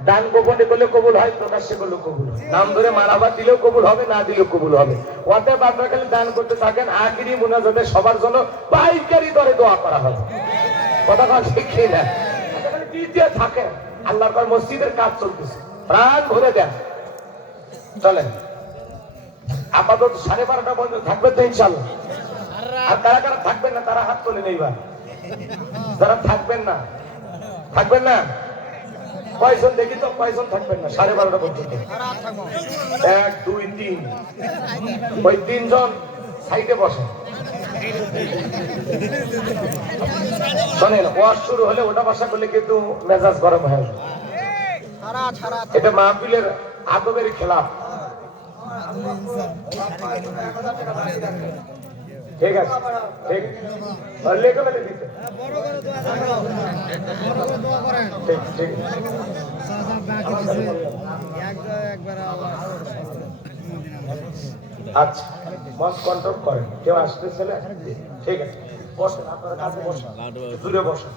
দান গোপনে করলে কবুল হয়, প্রকাশ্যে করলে কবুল হয়। নাম ধরে মারাবা দিলেও কবুল হবে, না দিলেও কবুল হবে। ওতে বাদ রাখলে দান করতে থাকেন, আখিরি মুনাজাতে সবার জন্য পাইকারি দরে দোয়া করা হবে। কথা কথা শিখি না, দিতে থাকে। আল্লাহর পর মসজিদের কাজ চলতেছে, প্রাণ ভরে দেন। চলেন আপাতত 12:30টা পর্যন্ত থাকবে তো ইনশাআল্লাহ। আর কারা কারা থাকবেন না তারা হাত তুলে নেইবা। যারা থাকবেন না কয়জন দেখি তো, কয়জন থাকবেন না 12:30টা পর্যন্ত? 1 2 3, ওই 3 জন সাইডে বসেন। শোনেন, ওয়াজ শুরু হলে ওটা বসা করলে কিন্তু মেজাজ গরম হয়ে যাবে। এটা মাহফিলের আদবের খেলাফ। ঠিক আছে, ঠিক লেখো বলে দিতে। ঠিক আচ্ছা, মত কন্ট্রোল করেন, কেউ আসতেছে না? ঠিক আছে, বসেন, আপনারা কাছে বসেন, দূরে বসেন।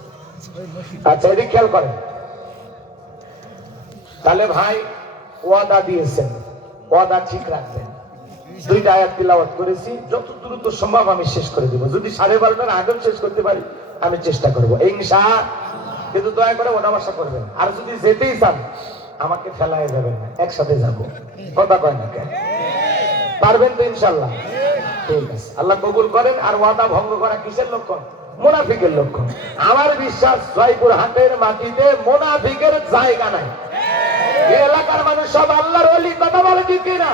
আচ্ছা, এদিকে খেয়াল করেন। তাহলে ভাই ওয়াদা দিয়েছেন, ওয়াদা ঠিক রাখবেন। 2টা আয়াত তিলাওয়াত করেছি, যত দ্রুত সম্ভব আমি শেষ করে দেব। যদি 12:30টার আগেও শেষ করতে পারি আমি চেষ্টা করবো ইনশাআল্লাহ। কিন্তু দয়া করে ওটা আশা করবেন। আর যদি যেতেই চান আমাকে ফেলায় যাবেন না, একসাথে যাব। কথা কয় না কেন? পারবেন তো ইনশাআল্লাহ? ঠিক আছে, আল্লাহ কবুল করেন। আর ওয়াদা ভঙ্গ করা কিসের লক্ষণ? মুনাফিকের লক্ষণ। আমার বিশ্বাস জয়পুর হাটের মাটিতে মুনাফিকের জায়গা নাই। এই এলাকার মানুষ সব আল্লাহর ওলি, কথা বলে কি কিনা?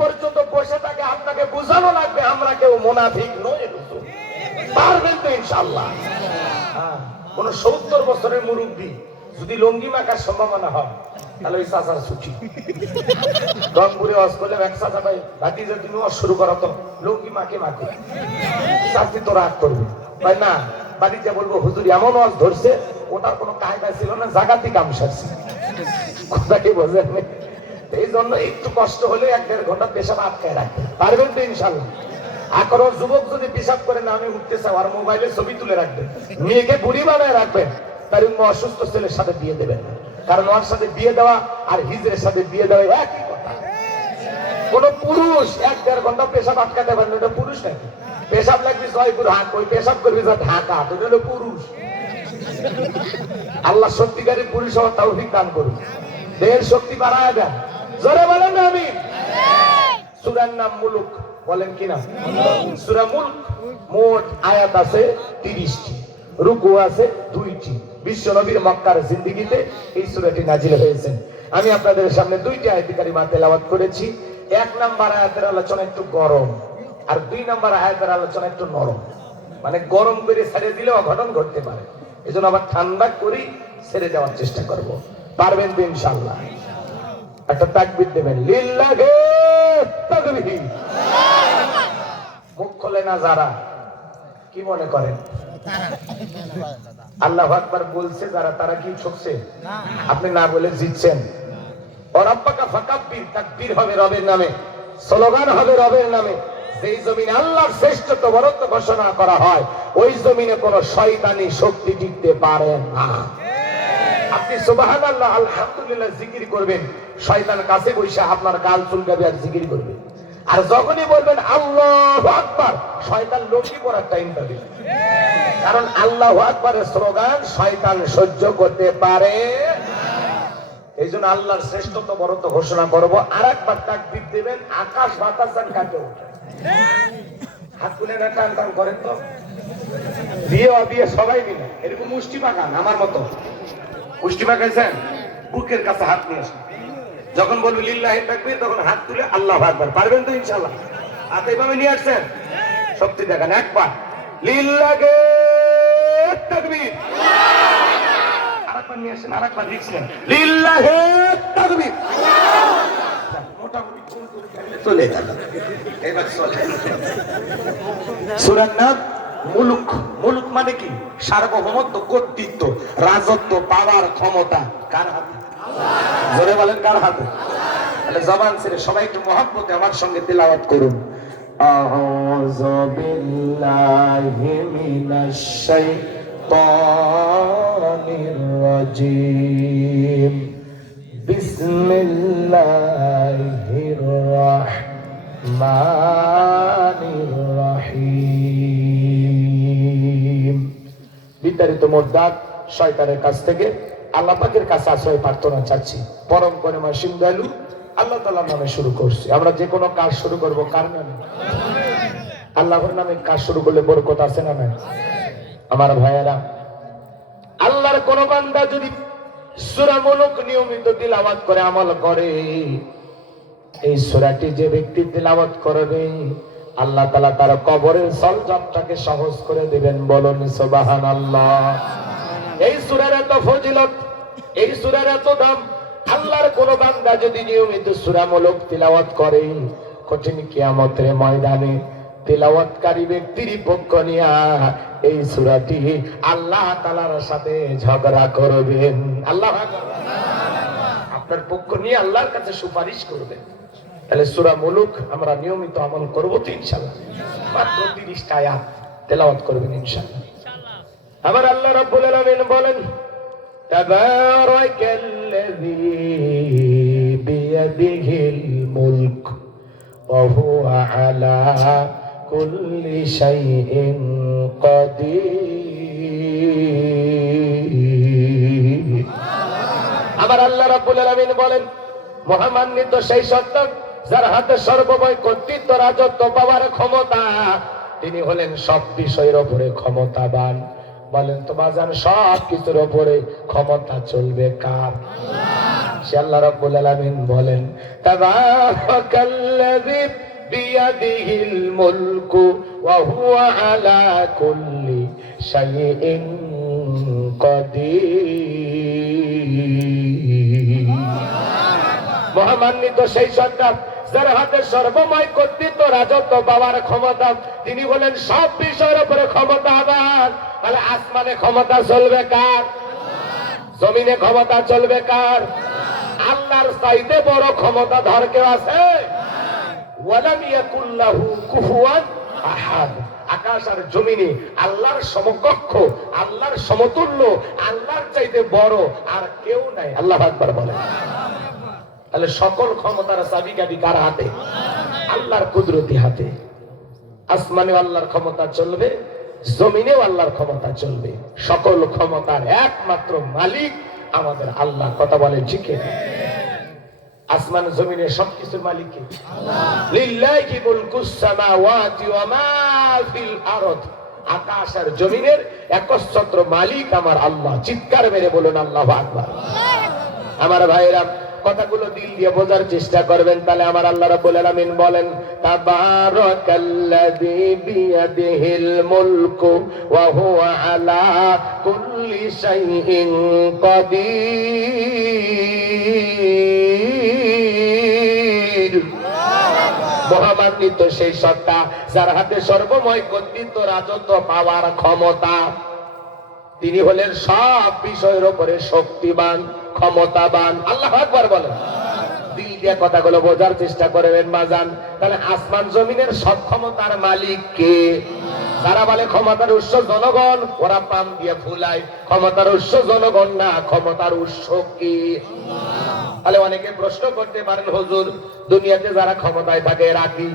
পর্যন্ত বসে থাকে, আপনাকে বুঝানো লাগবে আমরা কেউ মুনাফিক নই। পারবেন তো ইনশাআল্লাহ? কোন 70 বছরের মুরব্বী যদি লঙ্গি মাখার সম্ভাবনা হয় তাহলে ওই চাচার ছুটি। রংপুরে ওয়াজ করলাম, এক চাচা ভাই ভাতিজা তুমি ওয়াজ শুরু করো তো, লঙ্গি মাখে চাচি তো রাগ করবে। ভাই না, বাড়িতে বলবো হুজুর এমন ওয়াজ ধরছে, ওটার কোনো কায়দা ছিল না, জাগাতি কাম সারছে। কথা কি বোঝেন? এই জন্য একটু কষ্ট হলে 1-1.5 ঘন্টা পেশাব আটকায় রাখবেন। পারবেন তো ইনশাআল্লাহ? আর কোন যুবক যদি পেশাব করে না আমি উঠতে চাও, আর মোবাইলে ছবি তুলে রাখবেন, মেয়েকে বুড়ি বানায় রাখবেন, তার অসুস্থ ছেলের সাথে বিয়ে দেবেন না। কারণ ওর সাথে বিয়ে দেওয়া আর হিজড়ের সাথে বিয়ে দেওয়া একই কথা। কোন পুরুষ 1-1.5 ঘন্টা পেশাব আটকাতে পারেন, ওটা পুরুষ নাকি? পেশাব লাগবে জয়পুর হাট, ওই পেশাব করবি যা ঢাকা, তো হলো পুরুষ। আল্লাহ সত্যিকারী পুরুষ হওয়ার তৌফিক দান করুন, দেহের শক্তি বাড়ায় দেন। জোরে বলেন আমিন। সূরার নাম মুলক, বলেন কিনা? সূরা মুলক মোট আয়াত আছে 30টি, রুকু আছে 2টি। বিশ্ব নবীর মক্কার জিন্দেগিতে এই সূরাটি নাজিল হয়েছে। আমি আপনাদের সামনে 2টি আয়াত কারিমা তেলাওয়াত করেছি। 1 নাম্বার আয়াতের আলোচনা একটু গরম, আর 2 নাম্বার আয়াতের আলোচনা একটু নরম। মানে গরম করে ছেড়ে দিলে অঘটন ঘটতে পারে, এজন্য আবার ঠান্ডা করে ছেড়ে দেওয়ার চেষ্টা করব। পারবেন তো ইনশাআল্লাহ? একটা তাকবীর দেবেন, লিল্লাহি তাকবীর। মুখ খোলে না যারা, কি মনে করেন? আল্লাহু আকবার বলছে যারা, তারা কি ঠকছে? আপনি না বলে জিতছেন। রাব্বাকা ফাকাব্বির, তাকবীর হবে রবের নামে, স্লোগান হবে রবের নামে। যেই জমিনে আল্লাহর শ্রেষ্ঠত্ব বরত্ব ঘোষণা করা হয়, ওই জমিনে কোন শয়তানি শক্তি টিকতে পারে না। আপনি সুবহানাল্লাহ আলহামদুলিল্লাহ জিকির করবেন, শয়তান কাছে বসে আপনার গাল চুলকাবে আর জিকির করবে। আর যখনই বলবেন আল্লাহু আকবার, শয়তান লক্ষ্মী পড়ার টাইম পাবে। কারণ আল্লাহু আকবারের স্লোগান শয়তান সহ্য করতে পারে। এই জন্য আল্লাহর শ্রেষ্ঠত্ব বরত্ব ঘোষণা করব। আর একবার তাকবীর দেবেন, আকাশ বাতাস যেন কাঁপে ওঠে। হাত তুলে না টান টান করেন তো, বিয়ে অবিয়ে সবাই মিলে এরকম মুষ্টি পাকান, আমার মতো মুষ্টি পাকাইছেন, বুকের কাছে হাত নিয়ে আসেন। যখন বলবো লিল্লাহি তাকবীর, তখন হাত তুলে আল্লাহু আকবার। পারবেন তো ইনশাআল্লাহ? হাত এইভাবে নিয়ে আসছেন। শক্তি দেখান একবার। লিল্লাহে তাকবীর। আরেকবার নিয়ে আসেন, আরেকবার লিখছেন লিল্লাহে তাকবীর। মোটামুটি চলে গেল, এবার চলে। সূরার নাম মুলুক। মুলুক মানে কি? সার্বভৌমত্ব, কর্তৃত্ব, রাজত্ব, পাওয়ার ক্ষমতা কার হাতে? জোরে বলেন কার হাতে? তাহলে জবান ছেড়ে সবাই একটু মহব্বতে আমার সঙ্গে তেলাওয়াত করুন। আউযু বিল্লাহি মিনাশ শাইতানির রাজীম। বিসমিল্লাহির রাহমানির রহিম। বিতাড়িত মোদ্দাত শয়তানের কাছ থেকে আল্লাহ পাকের কাছে আশ্রয় প্রার্থনা চাচ্ছি। পরম করুণা সিন্ধু আল্লাহ তাআলার নামে শুরু করছি। আমরা যে কোনো কাজ শুরু করব কার নামে? আল্লাহর নামে কাজ শুরু করলে বরকত আছে না নাই? আমার ভাইয়েরা, আল্লাহর কোন বান্দা যদি সূরা মুলুক নিয়মিত তিলাওয়াত করে, আমল করে, এই সূরাটি যে ব্যক্তি তিলাওয়াত করবে আল্লাহ তাআলা তার কবরের সলজবটাকে সহজ করে দিবেন। বলুন সুবহানাল্লাহ। এই সূরার এত ফজিলত, এই সূরার এত দাম। আল্লাহর কোন বান্দা যদি নিয়মিত সূরা মুলুক তিলাওয়াত করে, কঠিন কিয়ামতের ময়দানে তিলাওয়াতকারী ব্যক্তির পক্ষ নিয়া এই সূরাটি আল্লাহ তাআলার সাথে ঝগড়া করবেন। আল্লাহ আপনার পক্ষ নিয়ে আল্লাহর কাছে সুপারিশ করবেন। তাহলে সূরা মুলুক আমরা নিয়মিত আমল করব তো ইনশাআল্লাহ। মাত্র 30টা আয়াত তেলাওয়াত করবেন ইনশাআল্লাহ। আমার আল্লাহ রাব্বুল আলামিন বলেন, তাবারাকাল্লাযী বিয়াদিহিল মুলক ওয়া হুয়া আলা কুল্লি শাইইন কাদির। আমার আল্লাহ রাব্বুল আলামিন বলেন, মহামান্বিত সেই সত্তা যার হাতে সর্বময় কর্তৃত্ব, রাজত্ব, পাওয়ার ক্ষমতা। তিনি হলেন সব বিষয়ের উপরে ক্ষমতাবান। বলেন তো বাজান, সব কিছুর উপরে ক্ষমতা চলবে কার? সে আল্লাহ রাব্বুল আলামিন বলেন, তাবারাকাল্লাযী বিয়াদিহিল মুলকু ওয়া হুয়া আলা কুল্লি শাইইন কাদির। মহামান্বিত সেই সত্তা যার হাতে সর্বময় কর্তৃত্ব, রাজত্ব, পাওয়ার ক্ষমতা। তিনি বলেন সব বিষয়ের উপরে ক্ষমতাবান। তাহলে আসমানে ক্ষমতা চলবে কার? জমিনে ক্ষমতা চলবে কার? আল্লাহর চাইতে বড় ক্ষমতা ধর কেউ আছে? ওয়ালাম ইয়াকুল লাহু কুফুয়ান আহাদ। আকাশ আর জমিনে আল্লাহর সমকক্ষ, আল্লাহর সমতুল্য, আল্লাহর চাইতে বড় আর কেউ নাই। আল্লাহু আকবার বলেন। তাহলে সকল ক্ষমতার চাবিকাঠি কার হাতে? আল্লাহর কুদরতি হাতে। আসমানে আল্লাহর ক্ষমতা চলবে, জমিনেও আল্লাহর ক্ষমতা চলবে। সকল ক্ষমতার একমাত্র মালিক আমাদের আল্লাহ। কথা বলেন ঠিক? আসমান জমিনের সবকিছুর মালিক কে? লিল্লাহি মুলকুস সামাওয়াতি ওয়া মা ফিল আরদ। আকাশ আর জমিনের একচ্ছত্র মালিক আমার আল্লাহ। চিৎকার মেরে বলুন আল্লাহু আকবার। আমার ভাইরা, কথাগুলো দিল দিয়ে বোঝার চেষ্টা করবেন। তাহলে আমার আল্লাহ রাব্বুল আলামিন বলেন, তাবারাকাল্লাযী বিয়াদিহিল মুলকু ওয়া হুয়া আলা কুল্লি শাইইন কাদির। মহামান্বিত সেই সত্তা যার হাতে সর্বময় কর্তৃত্ব, রাজত্ব, পাওয়ার ক্ষমতা। তিনি হলেন সব বিষয়ের উপরে শক্তিবান, ক্ষমতাবান। আল্লাহু আকবার বলেন। দিল দিয়ে কথাগুলো বোঝার চেষ্টা করবেন বাজান। তাহলে আসমান জমিনের সব ক্ষমতার মালিক কে? যারা বলে ক্ষমতার উৎস জনগণ, ওরা পাম দিয়ে ফুলায়। ক্ষমতার উৎস জনগণ না, ক্ষমতার উৎস কি? তাহলে অনেকে প্রশ্ন করতে পারেন, হুজুর দুনিয়াতে যারা ক্ষমতায় থাকে এরা কি?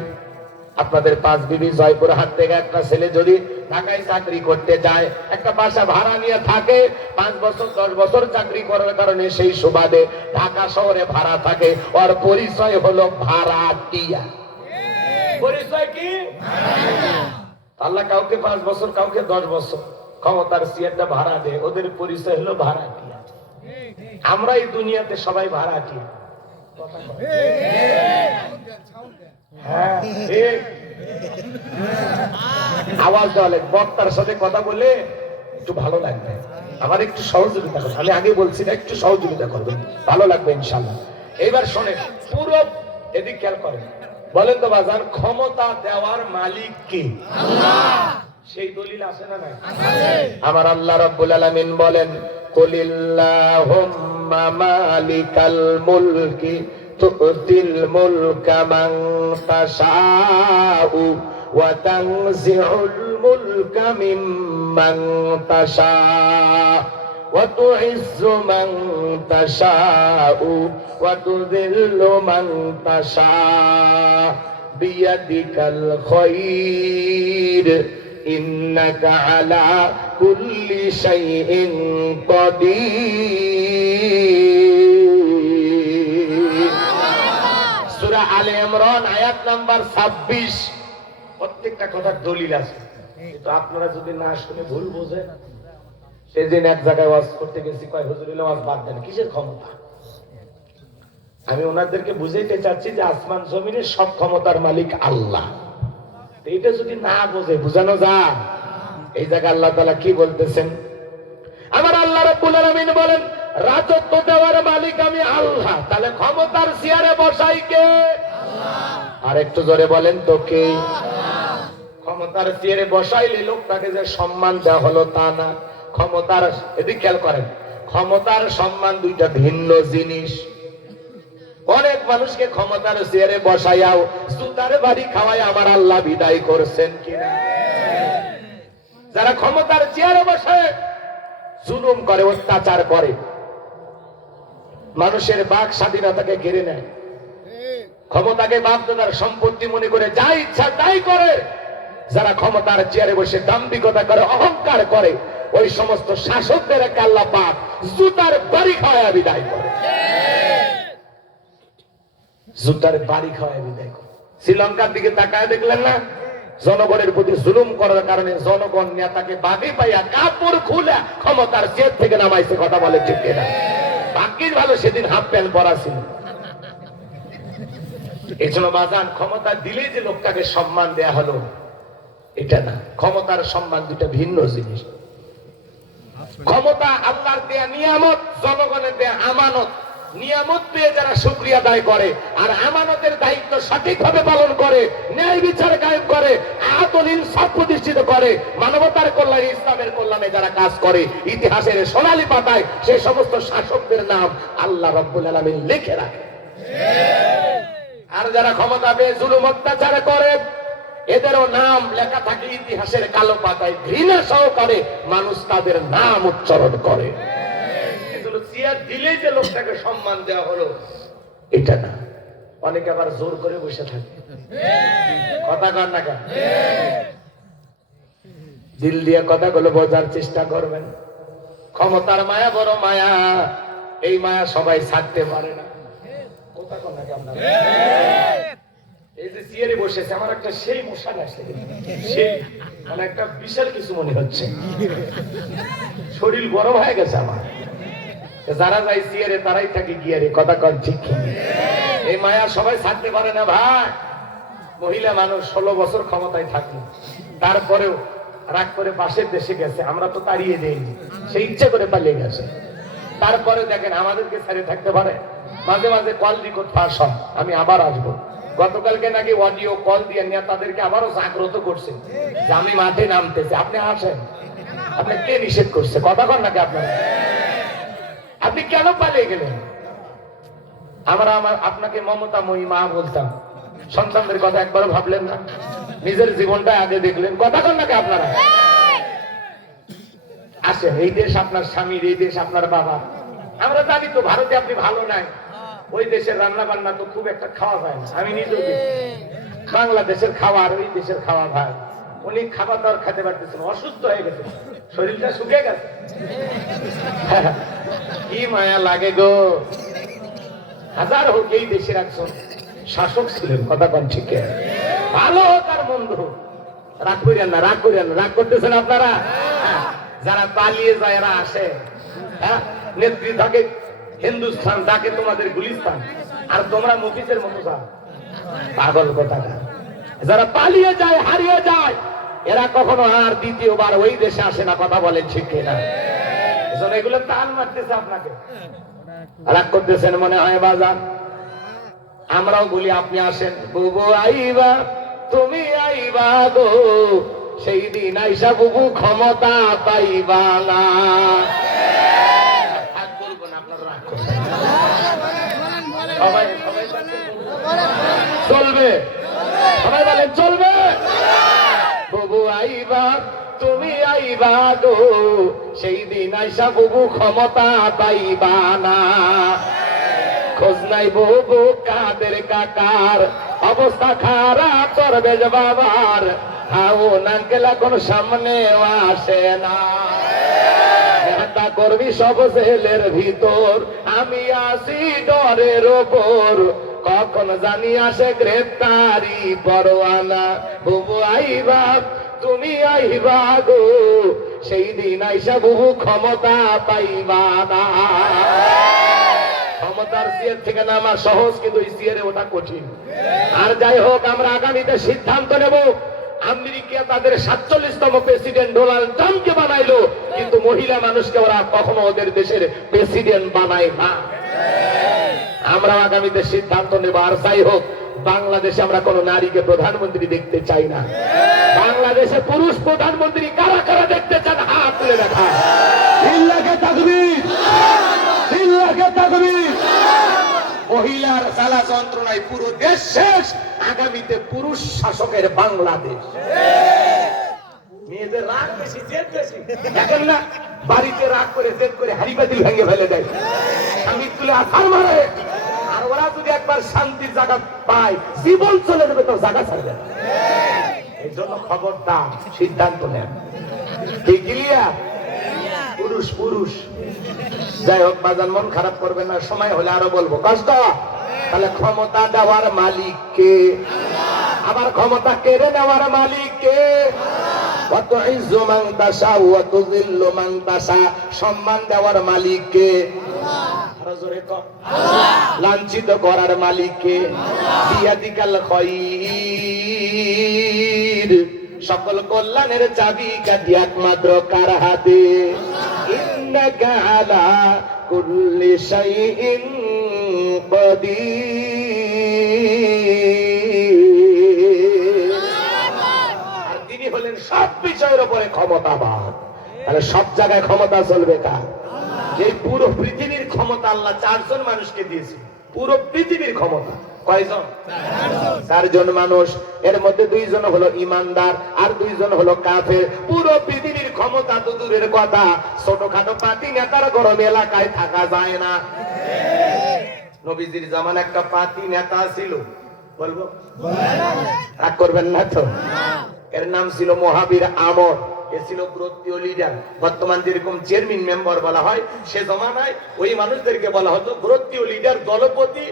আপনাদের পাঁচ বিবি জয়পুর হাট থেকে একটা ছেলে যদি ঢাকায় চাকরি করতে যায়, একটা বাসা ভাড়া নিয়ে থাকে, 5 বছর 10 বছর চাকরি করার কারণে সেই সুবাদে ঢাকা শহরে ভাড়া থাকে, ওর পরিচয় হলো ভাড়াটিয়া। পরিচয় কি? আল্লাহ কাউকে 5 বছর, কাউকে 10 বছর ক্ষমতার চেয়ারটা ভাড়া দেয়, ওদের পরিচয় হলো ভাড়াটিয়া। আমরা এই দুনিয়াতে সবাই ভাড়াটিয়া। হ্যাঁ ঠিক। আওয়াজ দেওয়া লাগবে, বক্তার সাথে কথা বলে একটু ভালো লাগবে, আমার একটু সহযোগিতা করবেন। আমি আগে বলছি না, একটু সহযোগিতা করবেন, ভালো লাগবে ইনশাল্লাহ। এইবার শোনেন, পুরো এদিক খেয়াল করেন। বলেন তো বাজার, ক্ষমতা দেওয়ার মালিক কে? আল্লাহ। সেই দলিল আছে না নাই? আমার আল্লাহ রাব্বুল আলামিন বলেন, কুলিল্লাহুম্মা মালিকাল মুলকি তুতিল মুলকা মান তাশাউ ওয়া তানজিউল মুলকা মিম্মান তাশা ওয়া তুইজ্জু মান তাশাউ ওয়া তুযিল্লু মান তাশা বিয়াদিকাল খায়র ইন্নাকা আলা কুল্লি শাইইন কাদির। সূরা আলে ইমরান আয়াত নাম্বার 26। প্রত্যেকটা কথার দলিল আছে, কিন্তু আপনারা যদি না শুনে ভুল বোঝেন। সেদিন এক জায়গায় ওয়াজ করতে গেছি, কয় হুজুর ওয়াজ বাদ দেন, কিসের ক্ষমতা? আমি ওনাদেরকে বুঝাইতে চাচ্ছি যে আসমান জমিনের সব ক্ষমতার মালিক আল্লাহ। এটা যদি না বোঝে, বুঝানো যায়? এই জায়গায় আল্লাহ তাআলা কি বলতেছেন? আমার আল্লাহ রাব্বুল আলামিন বলেন, রাজত্ব দেওয়ার মালিক আমি আল্লাহ। তাহলে ক্ষমতার চেয়ারে বসাই কে? আল্লাহ। আর একটু জোরে বলেন তো কে? আল্লাহ। ক্ষমতার চেয়ারে বসাইলে লোকটাকে যে সম্মান দেওয়া হলো তা না। ক্ষমতার, এদিকে খেয়াল করেন, ক্ষমতার সম্মান দুইটা ভিন্ন জিনিস। অনেক মানুষকে ক্ষমতার চেয়ারে বসাইয়াও জুতার বাড়ি খাওয়াই আমার আল্লাহ বিদায় করছেন কিনা? যারা ক্ষমতার চেয়ারে বসে জুলুম করে, অত্যাচার করে, মানুষের বাক স্বাধীনতাকে ঘিরে নেয়, ক্ষমতাকে বাপদাদার সম্পত্তি মনে করে যা ইচ্ছা তাই করে, যারা ক্ষমতার চেয়ারে বসে দাম্ভিকতা করে, অহংকার করে, ওই সমস্ত শাসকদের আল্লাহ পাক জুতার বাড়ি খাওয়ায় বিদায় করে। জুতার বাড়ি খাওয়ায় বিদায় করে। শ্রীলঙ্কার দিকে তাকায় দেখলেন না? জনগণের প্রতি জুলুম করার কারণে জনগণ নেতাকে বাগে পাইয়া কাপড় খুলে ক্ষমতার চেয়ার থেকে নামাইছে। কথা বলে ঠিক কিনা? বাকির ভালো সেদিন হাফ প্যান্ট পরা ছিল। এই জন্য বাজান, ক্ষমতা দিলেই যে লোকটাকে সম্মান দেয়া হলো এটা না। ক্ষমতার সম্মান দুটা ভিন্ন জিনিস। ক্ষমতা আল্লাহর দেয়া নিয়ামত, জনগণের দেয়া আমানত। নিয়ামত পেয়ে যারা শুকরিয়া আদায় করে আর আমানতের দায়িত্ব সঠিকভাবে পালন করে, ন্যায় বিচার কায়েম করে, আদল ইনসাফ প্রতিষ্ঠিত করে, মানবতার কল্যাণে, ইসলামের কল্যাণে যারা কাজ করে, ইতিহাসের সোনালী পাতায় সেই সমস্ত শাসকদের নাম আল্লাহ রাব্বুল আলামিন লিখে রাখে। আর যারা ক্ষমতা পেয়ে জুলুম অত্যাচার করে, এদেরও নাম লেখা থাকে ইতিহাসের কালো পাতায়। ঘৃণা সহকারে মানুষ তাদের নাম উচ্চারণ করে। চেয়ার দিলেই যে লোকটাকে সম্মান দেওয়া হলো এটা না। অনেকে আবার জোর করে বসে থাকে। কথা কর না কেন? দিল দিয়ে কথাগুলো বোঝার চেষ্টা করবেন। ক্ষমতার মায়া বড় মায়া, এই মায়া সবাই ছাড়তে পারে না। কথা কর না কেন? এই যে চেয়ারে বসেছে, আমার একটা সেই মশান আসছে, সেই মানে একটা বিশাল কিছু মনে হচ্ছে, শরীর গরম হয়ে গেছে আমার। যারা যাই চেয়ারে তারাই থাকে গিয়ারে। কথা কন ঠিক? এই মায়া সবাই ছাড়তে পারে না ভাই। মহিলা মানুষ 16 বছর ক্ষমতায় থাকলো, তারপরেও রাগ করে পাশের দেশে গেছে। আমরা তো তাড়িয়ে দেইনি, সে ইচ্ছে করে পালিয়ে গেছে। তারপরে দেখেন আমাদেরকে ছেড়ে থাকতে পারে? মাঝে মাঝে কল রিকর্ড ফাঁস হয়, আমি আবার আসবো। গতকালকে নাকি অডিও কল দিয়ে নিয়ে তাদেরকে আবারও জাগ্রত করছে যে আমি মাঠে নামতেছি, আপনি আসেন। আপনি কে নিষেধ করছে? কথা কন নাকি আপনারা? আপনি কেন পালিয়ে গেলেন? আপনাকে মমতাময়ী মা বলতাম, সন্তানদের কথা একবারও ভাবলেন না? নিজের জীবনটা আগে দেখলেন? কথা কন নাকি আপনারা? আসেন, এই দেশ আপনার স্বামীর, এই দেশ আপনার বাবা। আমরা জানি তো ভারতে আপনি ভালো নাই, ওই দেশের রান্না বান্না তো খুব একটা খাওয়া যায় না। আমি নিজেও দেখি বাংলাদেশের খাওয়া আর ওই দেশের খাওয়া ভাই। উনি খাবার দাবার খেতে পারতেছেন, অসুস্থ হয়ে গেছে, শরীরটা শুকিয়ে গেছে। কি মায়া লাগে গো। হাজার হোক, এই দেশের একজন শাসক ছিলেন। কথা কন ঠিক? ভালো হোক আর মন্দ হোক, রাগ করিয়েন না, রাগ করিয়েন না। রাগ করতেছেন আপনারা? যারা পালিয়ে যায় এরা আসে। হ্যাঁ, নেত্রী থাকে হিন্দুস্তান, তাকে তোমাদের গুলিস্তান, আর তোমরা মফিজের মতো যাও। পাগল কথা। যারা পালিয়ে যায়, হারিয়ে যায়, এরা কখনো আর দ্বিতীয়বার ওই দেশে আসে না। কথা বলেন ঠিক কিনা? এগুলো তাল মারতেছে আপনাকে, রাগ করতেছেন মনে হয় বাজান। আমরাও বলি আপনি আসেন, বুবু আইবা তুমি আইবা গো, সেই দিন আইসা বুবু ক্ষমতা পাইবা না। চলবে, সবাই বলেন চলবে। বুবু আইবা তুমি আইবা গো, সেই দিন আইসা বুবু ক্ষমতা পাইবা না। খোঁজ নাই বুবু কাদের কাকার, অবস্থা খারাপ করবে যে বাবার, হাউন আঙ্কেল এখন সামনে আসে না। নেতা করবি সব জেলের ভিতর, আমি আসি ডরের ওপর, কখন জানি আসে গ্রেপ্তারি পরোয়ানা। বুবু আইবা তুমি আইবা গো, সেই দিন আইসা বুবু ক্ষমতা পাইবা না। ক্ষমতার চেয়ার থেকে নামা সহজ, কিন্তু এই চেয়ারে ওটা কঠিন। আর যাই হোক, আমরা আগামীতে সিদ্ধান্ত নেব। আমেরিকা তাদের 47তম প্রেসিডেন্ট ডোনাল্ড ট্রাম্পকে বানাইলো, কিন্তু মহিলা মানুষকে ওরা কখনো ওদের দেশের প্রেসিডেন্ট বানায় না। আমরা আগামীতে সিদ্ধান্ত নেব। আর যাই হোক, বাংলাদেশে আমরা কোন নারীকে প্রধানমন্ত্রী দেখতে চাই না। বাংলাদেশে পুরুষ প্রধানমন্ত্রী কারা কারা দেখতে চান? হাত তুলে দেখা। জিল্লাকে তাকবীর, জিল্লাকে তাকবীর। মহিলার জ্বালা যন্ত্রণায় পুরো দেশ শেষ। আগামীতে পুরুষ শাসকের বাংলাদেশ। মেয়েদের রাগ বেশি, জেদ বেশি। দেখেন না, বাড়িতে রাগ করে জেদ করে হাড়ি পাতিল ভেঙে ফেলে দেয়, স্বামী তুলে আছাড় মারে। আর ওরা যদি একবার শান্তির জায়গা পায়, জীবন চলে যাবে, তো জায়গা ছাড়বে। এই জন্য খবরদার, সিদ্ধান্ত নেন। কি ক্লিয়ার? পুরুষ পুরুষ। যাই হোক বাজান, মন খারাপ করবেন না, সময় হলে আরো বলবো। কষ্ট তাহলে ক্ষমতা দেওয়ার মালিক কে? আবার ক্ষমতা কেড়ে নেওয়ার মালিক কে? কত ইজ্জু মান তাশা ওয়া তুযিল্লু মান তাশা, সম্মান দেওয়ার মালিক কে? আরো জোরে কর। লাঞ্ছিত করার মালিক কে? বিয়াদিকাল খায়র, সকল কল্যাণের চাবি কাঠি একমাত্র কার হাতে? ইন্নাকা আলা কুল্লি শাইইন কাদির। আর তিনি হলেন সব বিষয়ের উপরে ক্ষমতাবান। তাহলে সব জায়গায় ক্ষমতা চলবে কার? এই পুরো পৃথিবীর ক্ষমতা আল্লাহ 4 জন মানুষকে দিয়েছে। পুরো পৃথিবীর ক্ষমতা কয়জন? 4 জন মানুষ। এর মধ্যে 2 জন হলো ইমানদার, আর 2 জন হলো কাফের। পুরো পৃথিবীর ক্ষমতা তো দূরের কথা, ছোটখাটো পাতি নেতার গরম এলাকায় থাকা যায় না। নবীজির জামানে একটা পাতি নেতা ছিল, বলবো? রাগ করবেন না তো? এর নাম ছিল মহাবীর আমর। এ ছিল গোত্রীয় লিডার। বর্তমান যেরকম চেয়ারম্যান মেম্বার বলা হয়, সে জমানায় ওই মানুষদেরকে বলা হতো গোত্রীয় লিডার, দলপতি,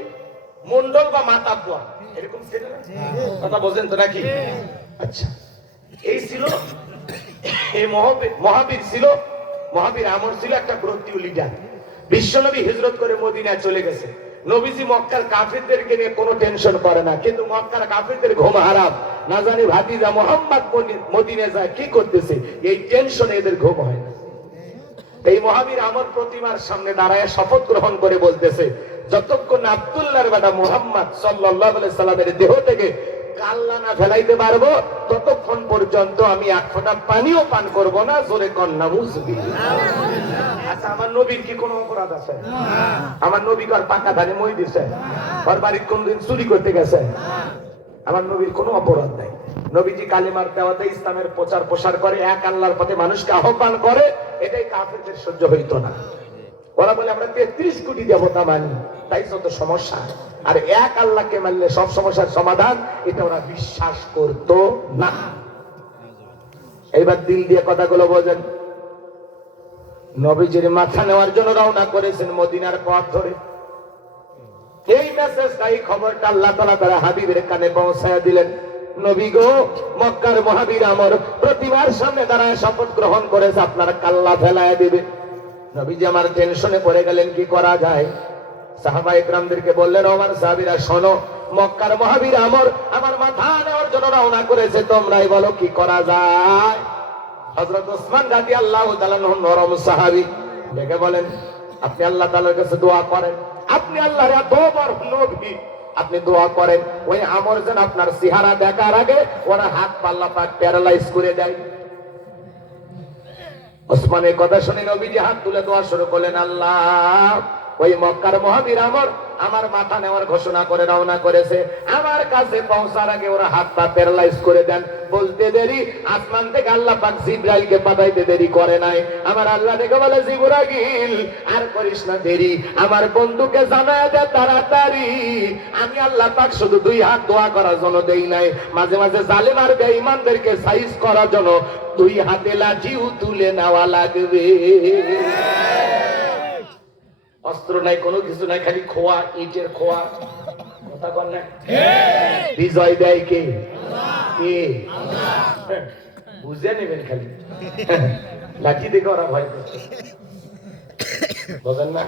মন্ডল বা মাতাব্বর, এরকম ছিল না? কথা বোঝেন তো নাকি? আচ্ছা, এই ছিল এই মহাবীর ছিল, মহাবীর আমর ছিল একটা গোত্রীয় লিডার। বিশ্বনবী হিজরত করে মদিনায় চলে গেছে। নবীজি মক্কার কাফিরদেরকে নিয়ে কোনো টেনশন করে না, কিন্তু মক্কার কাফিরদের ঘুম হারাম। না জানি ভাতিজা মুহাম্মদ মদিনায় যায় কি করতেছে, এই টেনশনে এদের ঘুম হয় না। এই মহাবীর আমর প্রতিমার সামনে দাঁড়ায় শপথ গ্রহণ করে বলতেছে, যতক্ষণ আব্দুল্লাহর বেটা মুহাম্মদ সাল্লাল্লাহু আলাইহি সাল্লামের দেহ থেকে কাল্লা না ফেলাইতে পারবো, ততক্ষণ পর্যন্ত আমি এক ফোঁটা পানিও পান করব না। জোরে কন্যা বুঝবি। আচ্ছা, আমার নবীর কি কোনো অপরাধ আছে? আমার নবী কার পাকা ধানে মই দিছে? ওর বাড়ির কোনদিন চুরি করতে গেছে? আমার নবীর কোনো অপরাধ নাই। নবীজি কালিমার দাওয়াতে ইসলামের প্রচার প্রসার করে, এক আল্লাহর পথে মানুষকে আহ্বান করে। এটাই কাফেরদের সহ্য হইতো না। ওরা বলে আমরা 33 কোটি দেবতা মানি, তাই যত সমস্যা। আর এক আল্লাহকে মানলে সব সমস্যার সমাধান, এটা ওরা বিশ্বাস করতো না। এইবার দিল দিয়ে কথাগুলো বোঝেন। নবীজির মাথা নেওয়ার জন্য রওনা করেছেন মদিনার পথ ধরে। এই মেসেজটা, এই খবরটা আল্লাহ তাআলা তার হাবিবের কানে পৌঁছায়া দিলেন। নবী গো, মক্কার মহাবীর আমর প্রতিমার সামনে দাঁড়ায় শপথ গ্রহণ করেছে আপনার কাল্লা ফেলায় দিবে। নবীজি আমার টেনশনে পড়ে গেলেন, কি করা যায়? সাহাবা ইকরামদেরকে বললেন, আমার সাহাবীরা শোনো, মক্কার মহাবীর আমর আমার মাথা নেওয়ার জন্য রওনা করেছে, তোমরাই বলো কি করা যায়। হযরত ওসমান রাদিয়াল্লাহু তাআলা নরম সাহাবী দেখে বলেন, আপনি আল্লাহ তাআলার কাছে দোয়া করেন, আপনি আল্লাহর এত বড় নবী, আপনি দোয়া করেন ওই আমর যেন আপনার চেহারা দেখার আগে ওরা হাত পাল্লা পাক প্যারালাইজ করে দেয়। ওসমানের কথা শুনে নবীজি হাত তুলে দোয়া শুরু করলেন, আল্লাহ ওই মক্কার মহাবীর আমর আমার মাথা নেওয়ার ঘোষণা করে রওনা করেছে, আমার কাছে পৌঁছার আগে ওরা হাত পা প্যারালাইজ করে দেন। বলতে দেরি আসমান থেকে আল্লাহ পাক জিবরাইলকে পাঠাইতে দেরি করে নাই। আমার আল্লাহ দেখে বলে, জিবরাইল আর করিস না দেরি, আমার বন্ধুকে জানায় দে তাড়াতাড়ি। আমি আল্লাহ পাক শুধু দুই হাত দোয়া করার জন্য দেই নাই, মাঝে মাঝে জালেম আর বেঈমানদেরকে সাইজ করার জন্য দুই হাতে লাঠিও তুলে নেওয়া লাগবে। অস্ত্র নাই, কোনো কিছু নাই, খালি খোয়া, ইটের খোয়া। কথা বল না, বিজয় দেয় কে? কে? বুঝে নেবেন, খালি লাঠি দেখে ওরা ভয় করছে, বুঝেন না?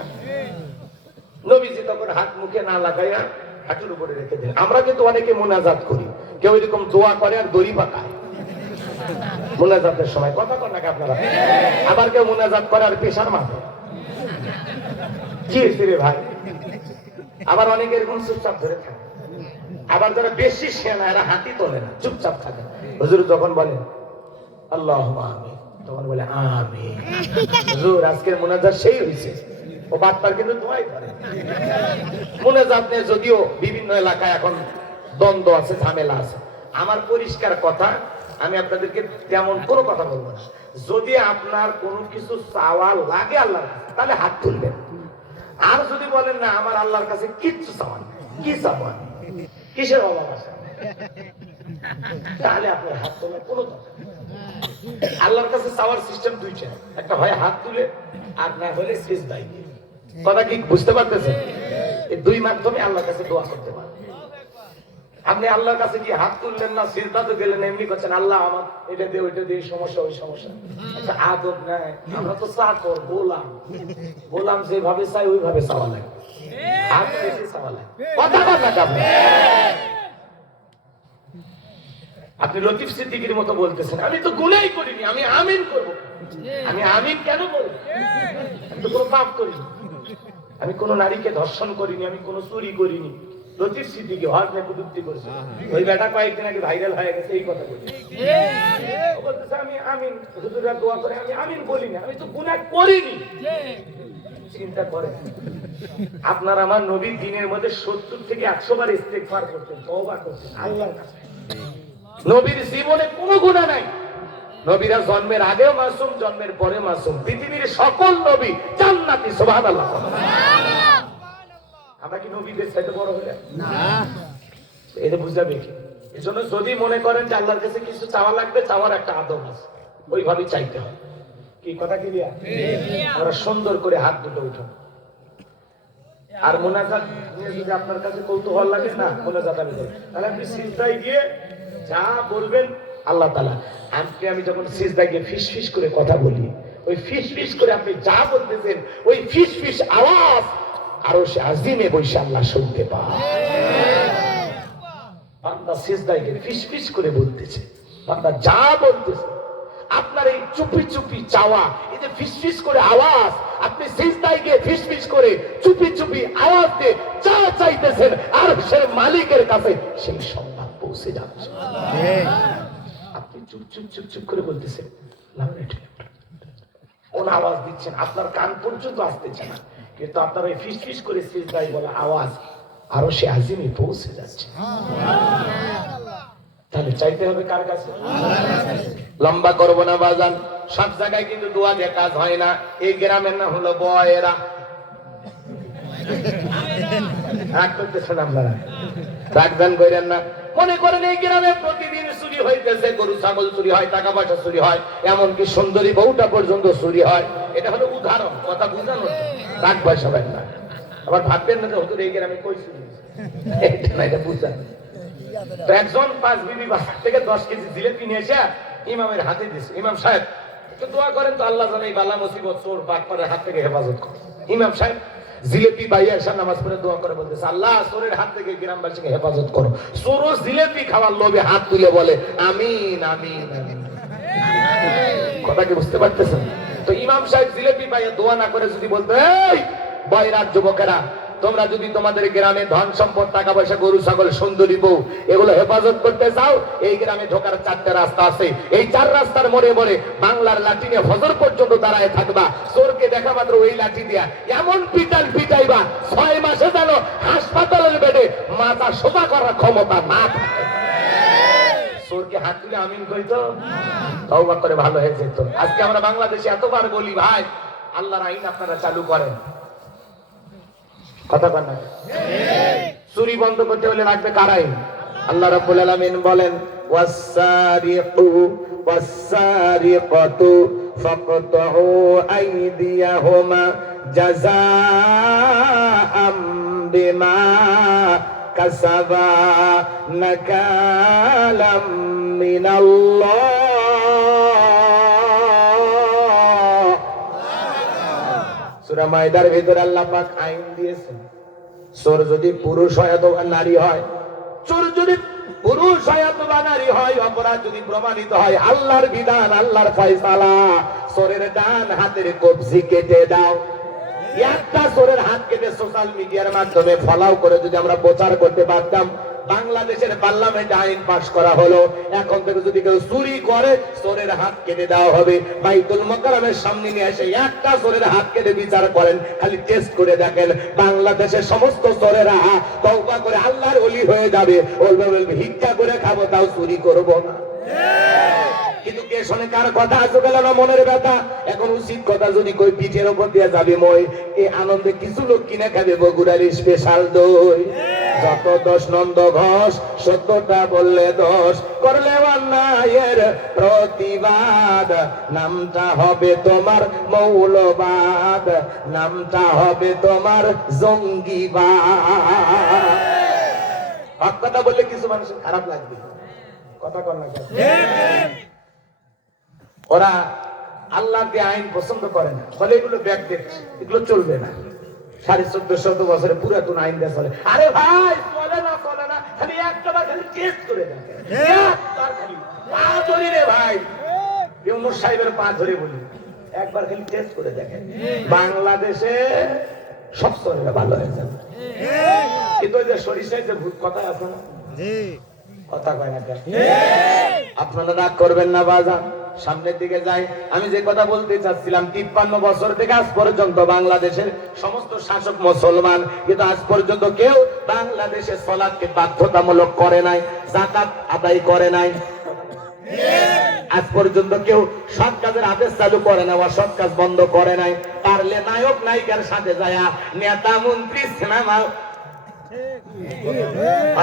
নবীজি তখন হাত মুখে না লাগাইয়া হাঁটুর উপরে রেখে দেন। আমরা কিন্তু অনেকে মোনাজাত করি, কেউ এরকম দোয়া করে আর দড়ি পাকায় মোনাজাতের সময়। কথা বল না আপনারা? আবার কেউ মোনাজাত করে আর পেশার মাথা কি রে ভাই। আবার অনেকে এরকম চুপচাপ ধরে থাকে, আবার যারা বেশি সেনা এরা হাতি তোলে না, চুপচাপ থাকে। হুজুর যখন বলেন আল্লাহুম্মা আমিন, তখন বলে আমিন। হুজুর আজকের মুনাজাত সেই হইছে, ও বারবার কিন্তু দোয়াই করে। মুনাজাত নিয়ে যদিও বিভিন্ন এলাকায় এখন দ্বন্দ্ব আছে, ঝামেলা আছে, আমার পরিষ্কার কথা, আমি আপনাদেরকে তেমন কোনো কথা বলবো না। যদি আপনার কোনো কিছু চাওয়া লাগে আল্লাহর কাছে, তাহলে হাত তুলবেন। আর যদি বলেন না আমার আল্লাহর কাছে কিচ্ছু চাওয়ান, কি চাওয়ান, কিসের অভাব আছে, তাহলে আপনার হাত তোলার কোনো দরকার নেই। আল্লাহর কাছে চাওয়ার সিস্টেম দুইটা, একটা হয় হাত তুলে, আর না হলে সিজদায় গিয়ে। কথা কি বুঝতে পারতেছেন? এই দুই মাধ্যমে আল্লাহর কাছে দোয়া করতে পারেন। আপনি আল্লাহর কাছে কি হাত তুললেন না, সিজদাতে গেলেন, এমনি করছেন আল্লাহ আমার এটা দিয়ে ওইটা দিয়ে সমস্যা ওই সমস্যা, আচ্ছা আদব নাই। আমরা তো চাকর, গোলাম, গোলাম যেভাবে চাই ওইভাবে চাওয়া লাগে, হাত তুলে চাওয়া লাগে। কথা বল না আপনি? আপনি লতিফ সিদ্দিকীর মতো বলতেছেন আমি তো গুনাহ করিনি, আমি আমিন করব। আমি আমিন কেন বলবো? আমি তো কোনো পাপ করিনি, আমি কোনো নারীকে ধর্ষণ করিনি, আমি কোনো চুরি করিনি। লতিফ সিদ্দিকী হজ নিয়ে কটূক্তি করেছে, ওই বেটা কয়েকদিন আগে ভাইরাল হয়ে গেছে এই কথা বলে। ও বলতেছে আমি আমিন, হুজুররা দোয়া করে, আমি আমিন বলিনি, আমি তো গুনাহ করিনি। চিন্তা করেন, আপনার আমার নবী দিনের মধ্যে 70 থেকে 100 বার ইস্তেগফার করতেন, তওবা করতেন আল্লাহর কাছে। নবীর জীবনে কোনো গুনাহ নাই। নবীরা জন্মের আগেও মাসুম, জন্মের পরে মাসুম। পৃথিবীর সকল নবী জান্নাতি, সুবহানাল্লাহ। আমরা কি নবীদের চাইতে বড় হইলাম? না, এটা বুঝাবে কি? এজন্য যদি মনে করেন যে আল্লাহর কাছে কিছু চাওয়া লাগবে, চাওয়ার একটা আদব আছে, ওইভাবেই চাইতে হয়। কি কথা কি দিয়া? আমরা সুন্দর করে হাত দুটো উঠান। আর মুনাজাত নিয়ে যদি আপনার কাছে কৌতূহল লাগে, না মুনাজাত আমি করি, তাহলে আপনি সিজদায় গিয়ে যা বলবেন আল্লাহ তাআলা, আমি যখন সিজদায় গিয়ে ফিস ফিস করে কথা বলি, ওই ফিস ফিস করে আপনি যা বলতেছেন ওই ফিস ফিস আওয়াজ আরশে আজিমে বসে আল্লাহ শুনতে পায়। বান্দা সিজদায় গিয়ে ফিস ফিস করে বলতেছে, বান্দা যা বলতেছে, আপনার এই চুপি চুপি চাওয়া, এই যে ফিস ফিস করে আওয়াজ, আপনি সিজদায় গিয়ে ফিস ফিস করে চুপি চুপি আওয়াজ দিয়ে যা চাইতেছেন আর সে মালিকের কাছে সেই সংবাদ পৌঁছে যাচ্ছে। আপনি চুপ চুপ চুপ চুপ করে বলতেছেন, কোন আওয়াজ দিচ্ছেন আপনার কান পর্যন্ত আসতেছে না, কিন্তু আপনার ওই ফিস ফিস করে সিজদায় বলা আওয়াজ আরো সে আজিমে পৌঁছে যাচ্ছে। তাহলে চাইতে হবে কার কাছে? লম্বা করবো না বাজান, সব জায়গায় কিন্তু দোয়া দিয়ে কাজ হয় না। এই গ্রামের নাম হলো বয়েরা। রাগ করতেছেন আপনারা, রাগদান করেন না। মনে করেন এই গ্রামে প্রতিদিন চুরি হইতেছে, গরু ছাগল চুরি হয়, টাকা পয়সা চুরি হয়, এমনকি সুন্দরী বউটা পর্যন্ত চুরি হয়। এটা হলো উদাহরণ, কথা বুঝানো। রাগ পয়সা পাই না, আবার ভাববেন না যে হতো এই গ্রামে কই চুরি, এটা না, এটা বুঝানো। তো একজন 5 বিবি বাজার থেকে 10 কেজি জিলেপি নিয়ে এসে ইমামের হাতে দিয়েছে, ইমাম সাহেব একটু দোয়া করেন তো আল্লাহ জানে এই বালা মুসিবত চোর বাটপারের হাত থেকে হেফাজত করে। ইমাম সাহেব জিলেপি ভাই এসে নামাজ পড়ে দোয়া করে বলতেছে, আল্লাহ চোরের হাত থেকে গ্রামবাসীকে হেফাজত করো। চোরও জিলেপি খাওয়ার লোভে হাত তুলে বলে আমিন আমিন আমিন। কথা কি বুঝতে পারতেছেন? তো ইমাম সাহেব জিলেপি পাইয়ে দোয়া না করে যদি বলতো, এই বয়রাত যুবকেরা, তোমরা যদি তোমাদের গ্রামে ধন সম্পদ, টাকা পয়সা, গরু ছাগল, সুন্দরী বউ এগুলো হেফাজত করতে চাও, এই গ্রামে ঢোকার 4টা রাস্তা আছে, এই 4 রাস্তার মোড়ে মোড়ে বাংলার লাঠি নিয়ে ফজর পর্যন্ত দাঁড়ায় থাকবা। চোরকে দেখা মাত্র ওই লাঠি দিয়া এমন পিটান পিটাইবা 6 মাসে যেন হাসপাতালের বেডে মাথা সোজা করার ক্ষমতা না থাকে। চোরকে হাত তুলে আমিন কইতো, তওবা করে ভালো হয়ে যেত। আজকে আমরা বাংলাদেশে এতবার বলি, ভাই আল্লাহর আইন আপনারা চালু করেন। কথা বলেন না, চুরি বন্ধ করতে হলে লাগবে কার আইন? আল্লাহ রাব্বুল আলামিন বলেন, ওয়াস-সারিকু ওয়াস-সারিকাতু ফাকতাউ আইদিয়াহুমা জাযাআম বিমা কাসাবা নাকালাম মিনাল্লাহ। সূরা মাইদার ভিতরে আল্লাহ পাক আইন দিয়েছেন, চোর যদি পুরুষ হয় অথবা নারী হয়, চোর যদি পুরুষ হয় অথবা নারী হয়, অপরাধ যদি প্রমাণিত হয়, আল্লাহর বিধান, আল্লাহর ফয়সালা, চোরের ডান হাতের কবজি কেটে দাও। একটা চোরের হাত কেটে সোশ্যাল মিডিয়ার মাধ্যমে ফলাও করে যদি আমরা প্রচার করতে পারতাম, বাংলাদেশের পার্লামেন্টে আইন পাশ করা হলো, এখন থেকে যদি কেউ চুরি করে চোরের হাত কেটে দেওয়া হবে। বাইতুল মোকাররমের সামনে নিয়ে এসে একটা চোরের হাত কেটে বিচার করেন, খালি টেস্ট করে দেখেন, বাংলাদেশের সমস্ত চোরেরা তওবা করে আল্লাহর ওলি হয়ে যাবে। বলবে ভিক্ষা করে খাবো, তাও চুরি করবো না। কিন্তু কে শোনে কার কথা? আজও গেল না মনের ব্যথা। এখন উচিত কথা যদি কই, পিঠের উপর দিয়ে যাবে মই, এই আনন্দে কিছু লোক কিনে খাবে বগুড়ার স্পেশাল দই। যত দোষ নন্দ ঘোষ, সত্যটা বললে দোষ, করলে অন্যায়ের প্রতিবাদ, নামটা হবে তোমার মৌলবাদ, নামটা হবে তোমার জঙ্গিবাদ। হক কথা বললে কিছু মানুষের খারাপ লাগবে, কথা কর না। ওরা আল্লাহকে আইন পছন্দ করে না, ফলে এগুলো ব্যাগ দেখছে, এগুলো চলবে না। 1450 বছরে পুরাতন আইন দিয়ে চলে। আরে ভাই চলে না, চলে না, খালি একটা বার খালি টেস্ট করে দেখে, একবার খালি পা ধরি রে ভাই, ইউনূস সাহেবের পা ধরে বলি, একবার খালি টেস্ট করে দেখেন, বাংলাদেশে সব চলে ভালো হয়ে যাবে। কিন্তু ওই যে সরিষায় যে ভূত কথা আছে না, কথা কয় না কেন? আপনারা রাগ করবেন না বাজান, সামনের দিকে যাই। আমি যে কথা বলতে চাচ্ছিলাম, 53 বছর থেকে আজ পর্যন্ত বাংলাদেশের সমস্ত শাসক মুসলমান, কিন্তু আজ পর্যন্ত কেউ বাংলাদেশে সালাতকে বাধ্যতামূলক করে নাই, যাকাত আদায় করে নাই, আজ পর্যন্ত কেউ সৎ কাজের আদেশ চালু করে না, অসৎ কাজ বন্ধ করে নাই। পারলে নায়ক নায়িকার সাথে যায়, নেতা মন্ত্রী সিনেমা